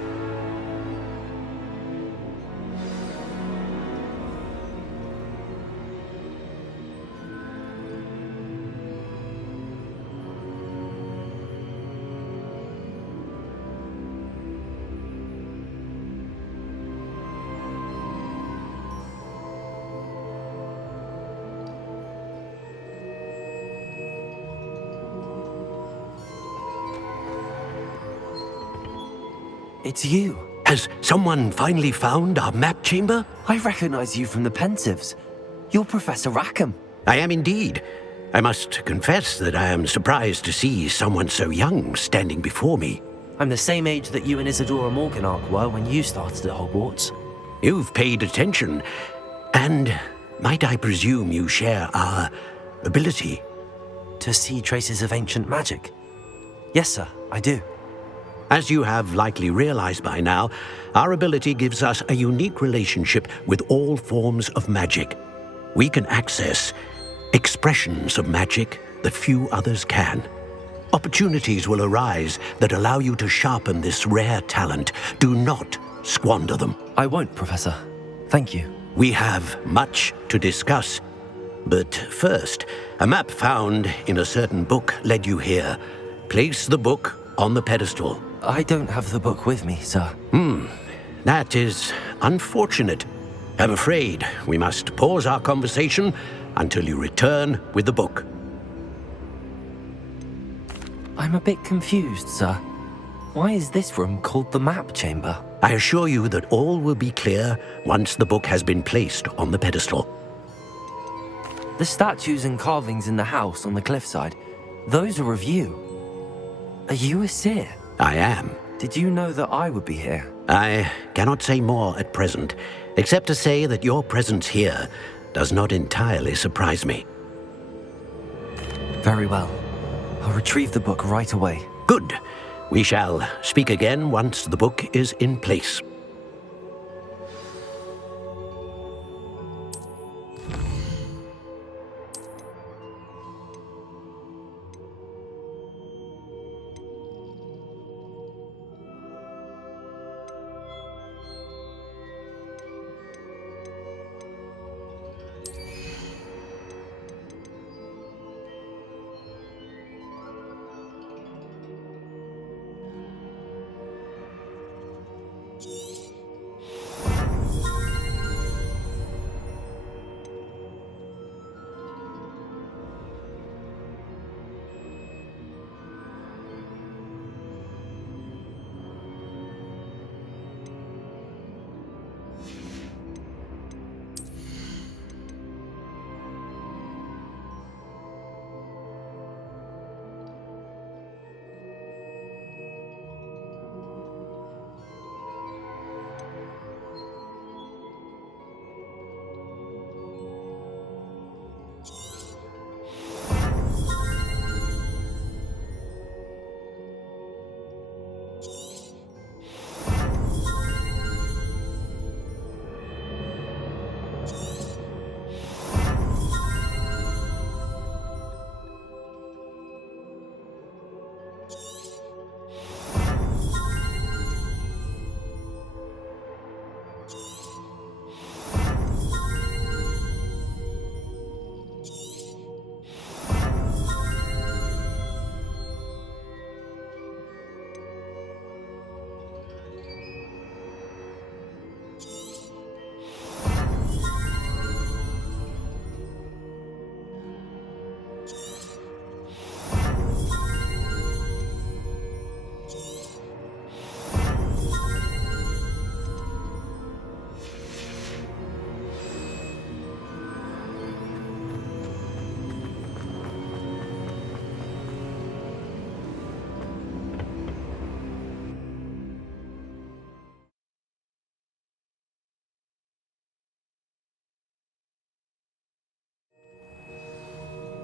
It's you. Has someone finally found our map chamber? I recognize you from the Pensives. You're Professor Rackham. I am indeed. I must confess that I am surprised to see someone so young standing before me. I'm the same age that you and Isadora Morganach were when you started at Hogwarts. You've paid attention, and might I presume you share our ability? To see traces of ancient magic? Yes, sir, I do. As you have likely realized by now, our ability gives us a unique relationship with all forms of magic. We can access expressions of magic that few others can. Opportunities will arise that allow you to sharpen this rare talent. Do not squander them. I won't, Professor. Thank you. We have much to discuss. But first, a map found in a certain book led you here. Place the book on the pedestal. I don't have the book with me, sir. That is unfortunate. I'm afraid we must pause our conversation until you return with the book. I'm a bit confused, sir. Why is this room called the map chamber? I assure you that all will be clear once the book has been placed on the pedestal. The statues and carvings in the house on the cliffside, those are of you. Are you a seer? I am. Did you know that I would be here? I cannot say more at present, except to say that your presence here does not entirely surprise me. Very well. I'll retrieve the book right away. Good. We shall speak again once the book is in place.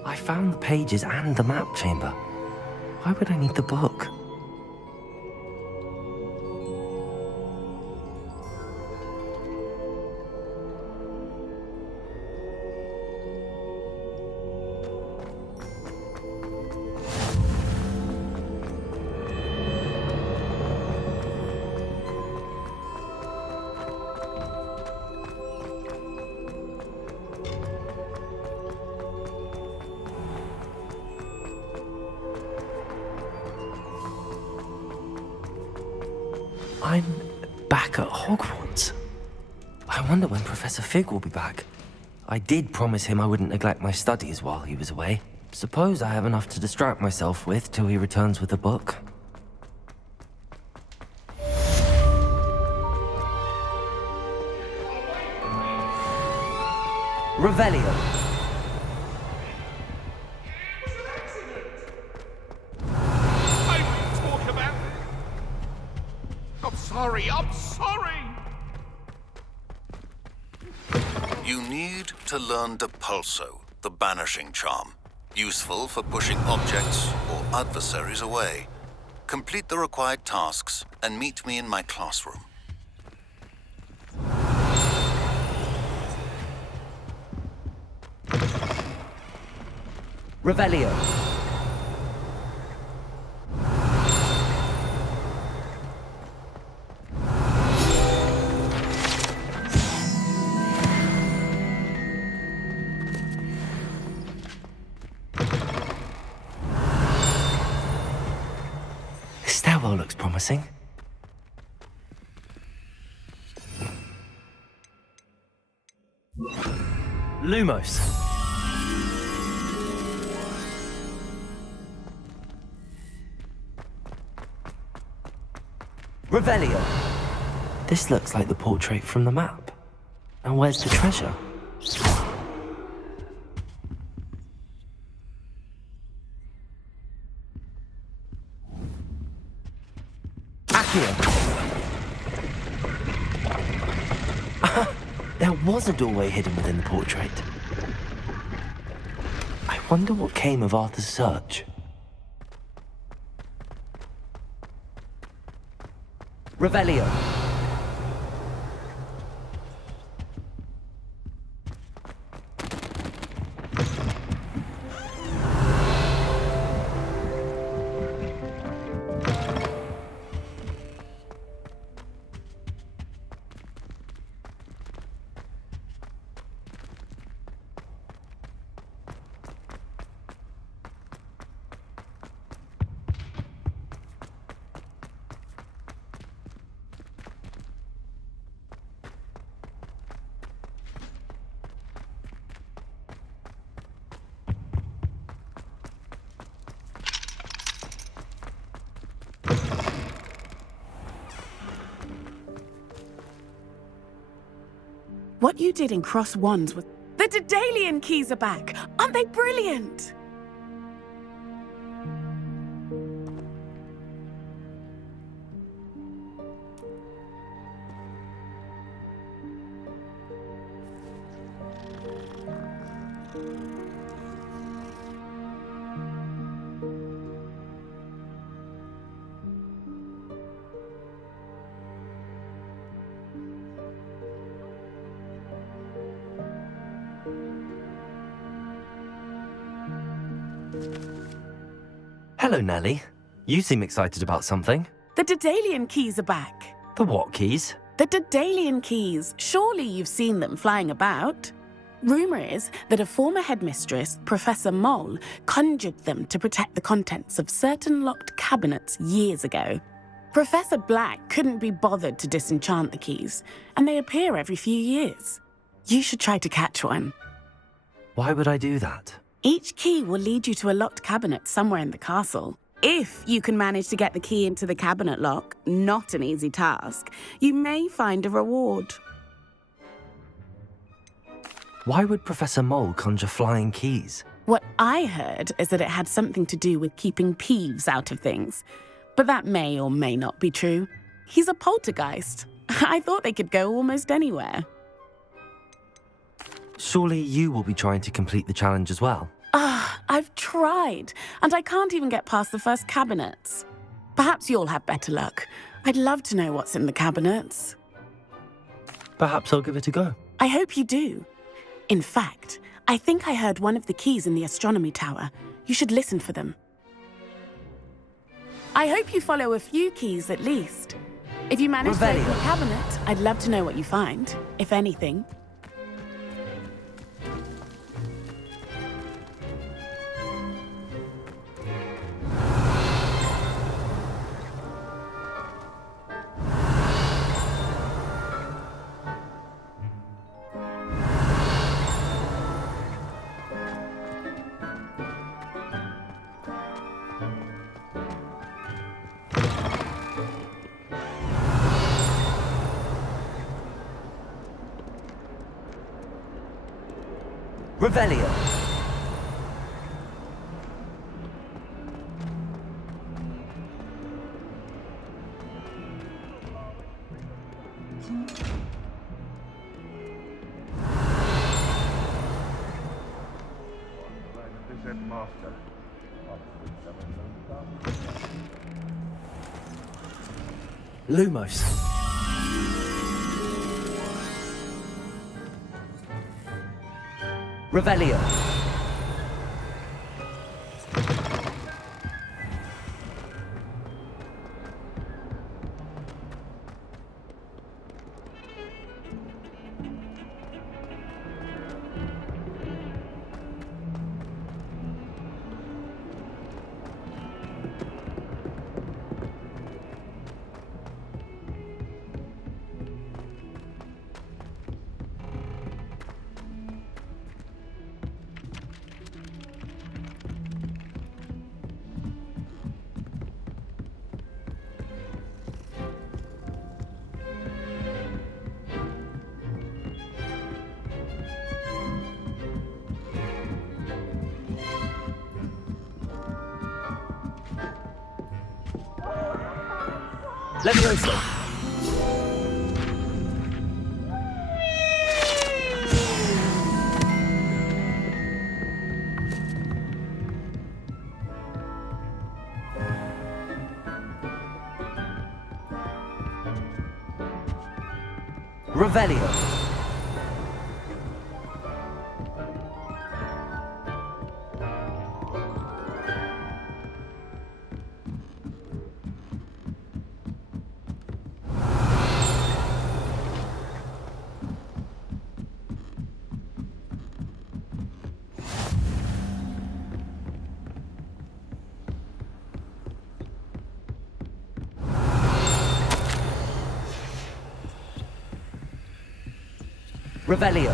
I found the pages and the map chamber. Why would I need the book? I'm back at Hogwarts. I wonder when Professor Fig will be back. I did promise him I wouldn't neglect my studies while he was away. Suppose I have enough to distract myself with till he returns with the book. Revelio. I'm sorry! You need to learn Depulso, the banishing charm. Useful for pushing objects or adversaries away. Complete the required tasks and meet me in my classroom. Revelio. This stairwell looks promising. Lumos. Revelio. This looks like the portrait from the map. And where's the treasure? There was a doorway hidden within the portrait. I wonder what came of Arthur's search. Revelio. What you did in Cross Wands was... The Daedalian keys are back! Aren't they brilliant? Hello, Nellie. You seem excited about something. The Daedalian keys are back. The what keys? The Daedalian keys. Surely you've seen them flying about. Rumour is that a former headmistress, Professor Moll, conjured them to protect the contents of certain locked cabinets years ago. Professor Black couldn't be bothered to disenchant the keys, and they appear every few years. You should try to catch one. Why would I do that? Each key will lead you to a locked cabinet somewhere in the castle. If you can manage to get the key into the cabinet lock, not an easy task, you may find a reward. Why would Professor Mole conjure flying keys? What I heard is that it had something to do with keeping Peeves out of things. But that may or may not be true. He's a poltergeist. I thought they could go almost anywhere. Surely you will be trying to complete the challenge as well. Ah, I've tried, and I can't even get past the first cabinets. Perhaps you'll have better luck. I'd love to know what's in the cabinets. Perhaps I'll give it a go. I hope you do. In fact, I think I heard one of the keys in the astronomy tower. You should listen for them. I hope you follow a few keys at least. If you manage to open a cabinet, I'd love to know what you find, if anything. Revelio. Lumos. Revelio. Levioso. Revelio. Revelio.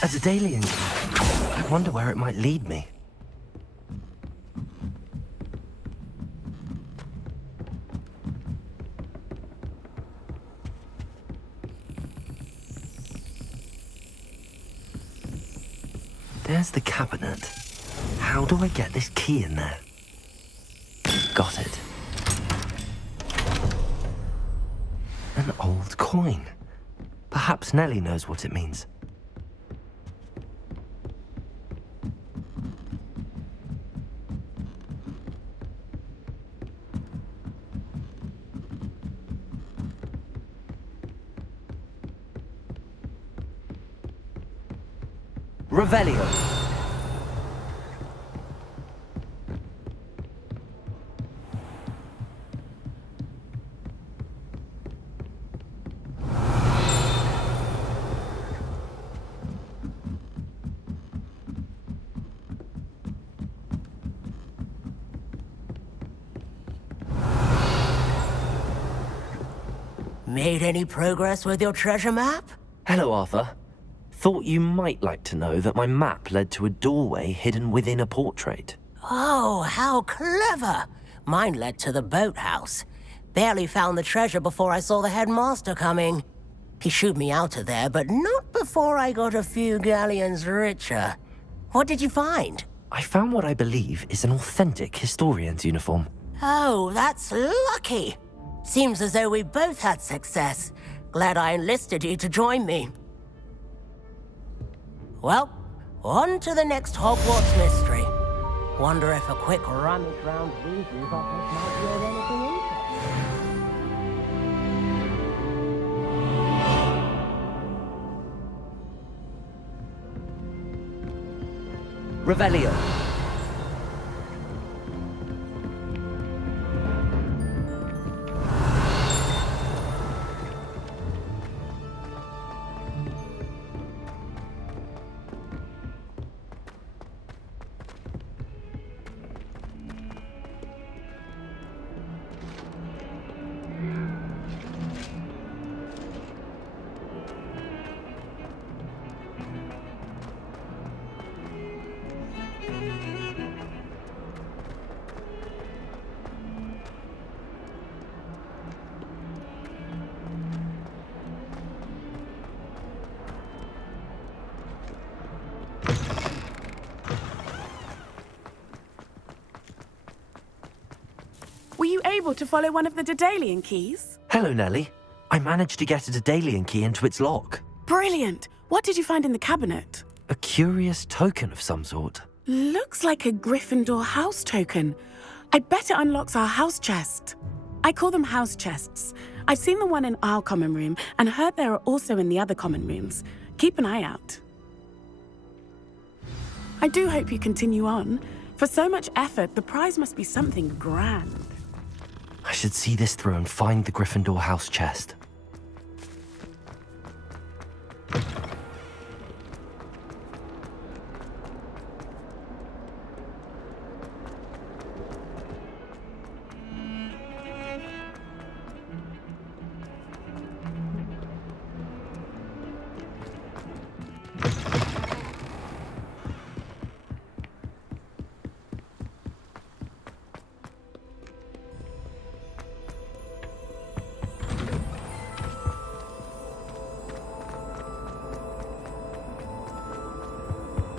As a Dalian, I wonder where it might lead me. There's the cabinet. How do I get this key in there? Got it. An old coin. Perhaps Nellie knows what it means. Revelio. Made any progress with your treasure map? Hello, Arthur. Thought you might like to know that my map led to a doorway hidden within a portrait. Oh, how clever! Mine led to the boathouse. Barely found the treasure before I saw the headmaster coming. He shooed me out of there, but not before I got a few galleons richer. What did you find? I found what I believe is an authentic historian's uniform. Oh, that's lucky. Seems as though we both had success. Glad I enlisted you to join me. Well, on to the next Hogwarts mystery. Wonder if a quick rummage round Weasley's office might yield anything interesting. Revelio. Were you able to follow one of the Daedalian keys? Hello, Nellie. I managed to get a Daedalian key into its lock. Brilliant! What did you find in the cabinet? A curious token of some sort. Looks like a Gryffindor house token. I bet it unlocks our house chest. I call them house chests. I've seen the one in our common room and heard there are also in the other common rooms. Keep an eye out. I do hope you continue on. For so much effort, the prize must be something grand. I should see this through and find the Gryffindor house chest.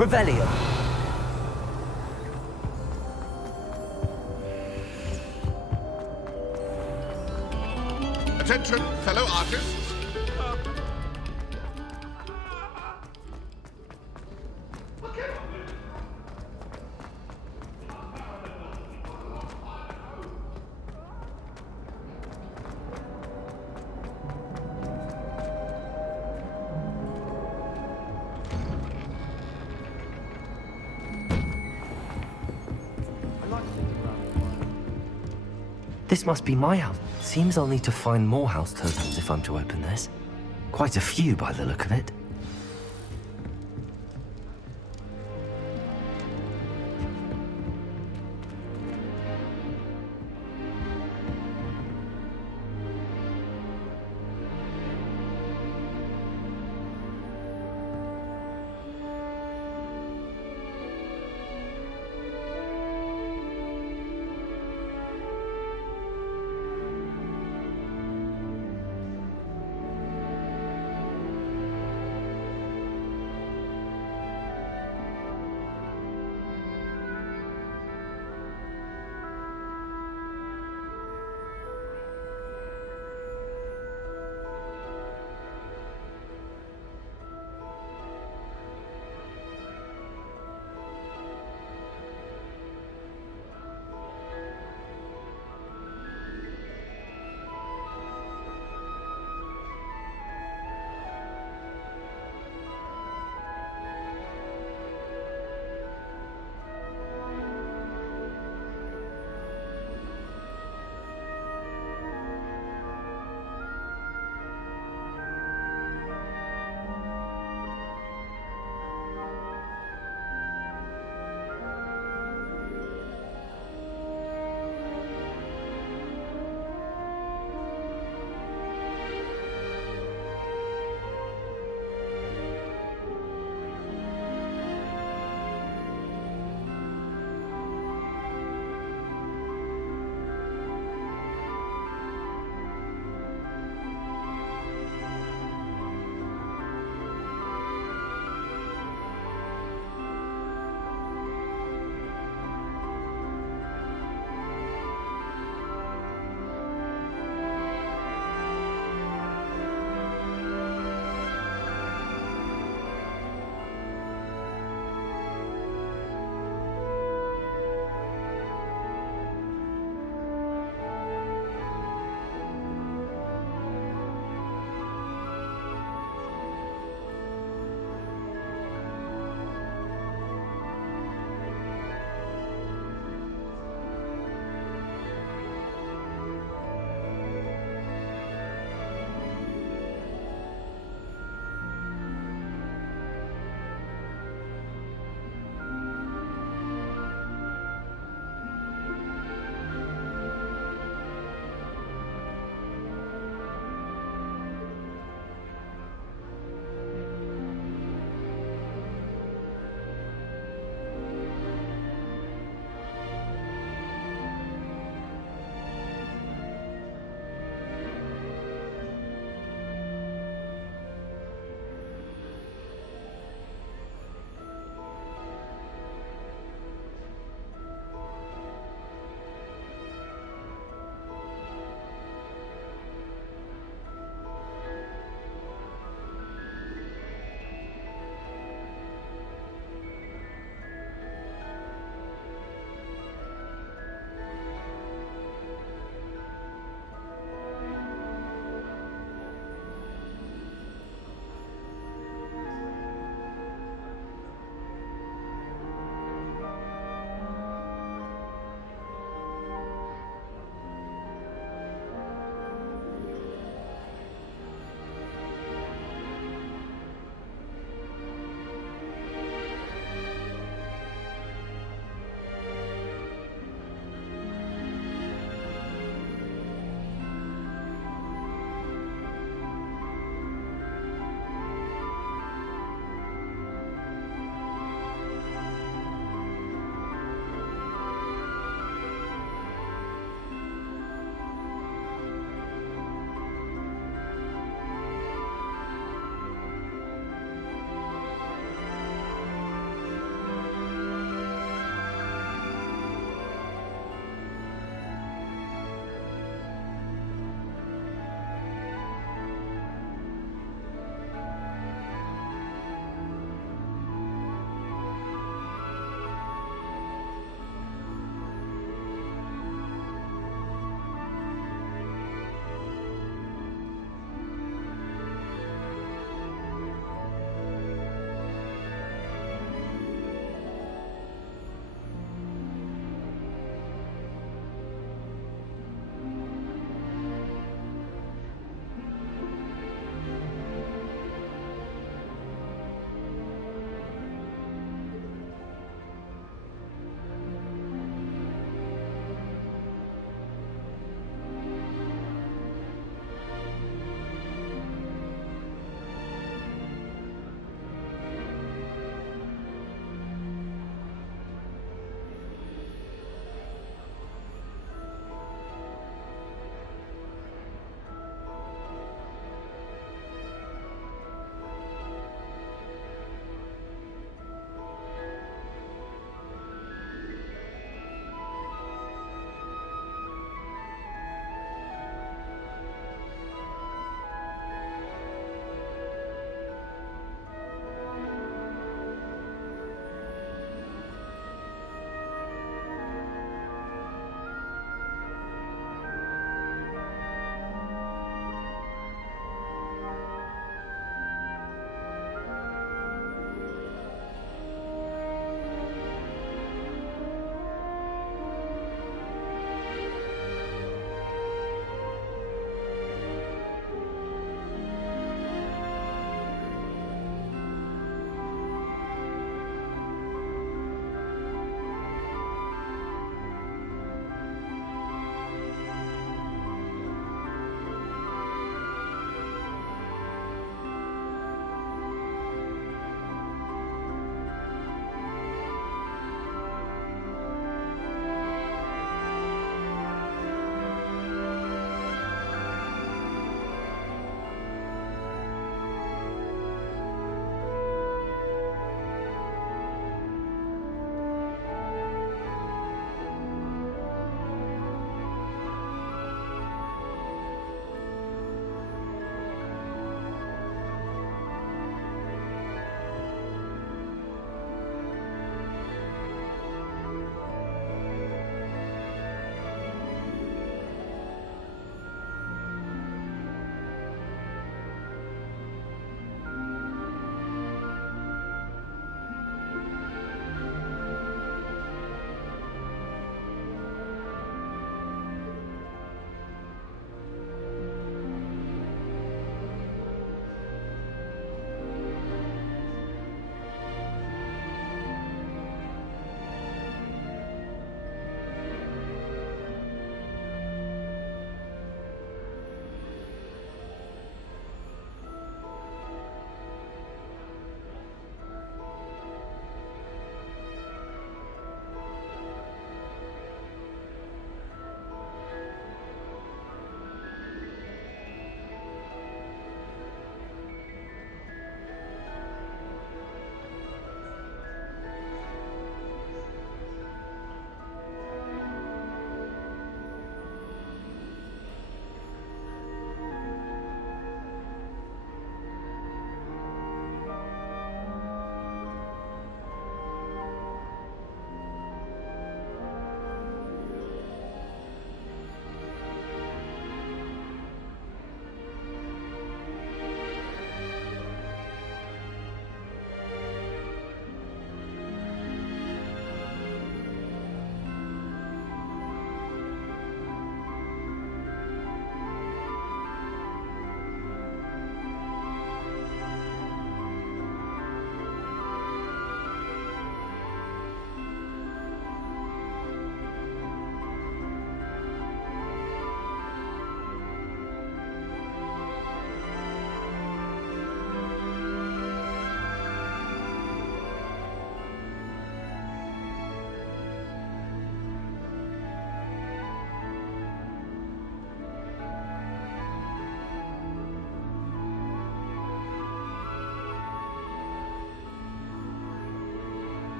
Revelio. Attention, fellow artists. This must be my house. Seems I'll need to find more house tokens if I'm to open this. Quite a few by the look of it.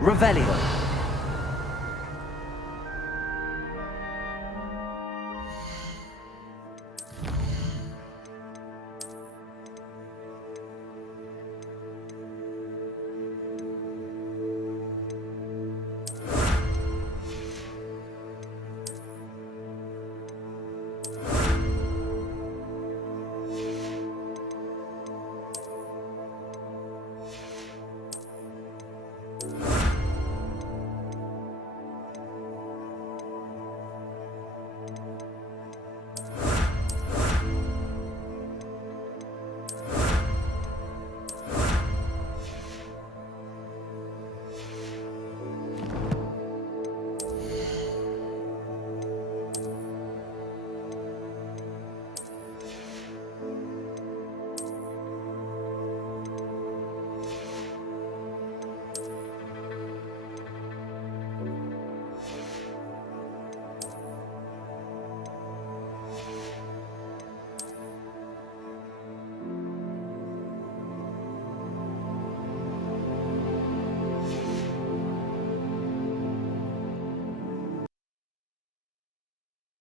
Revelio.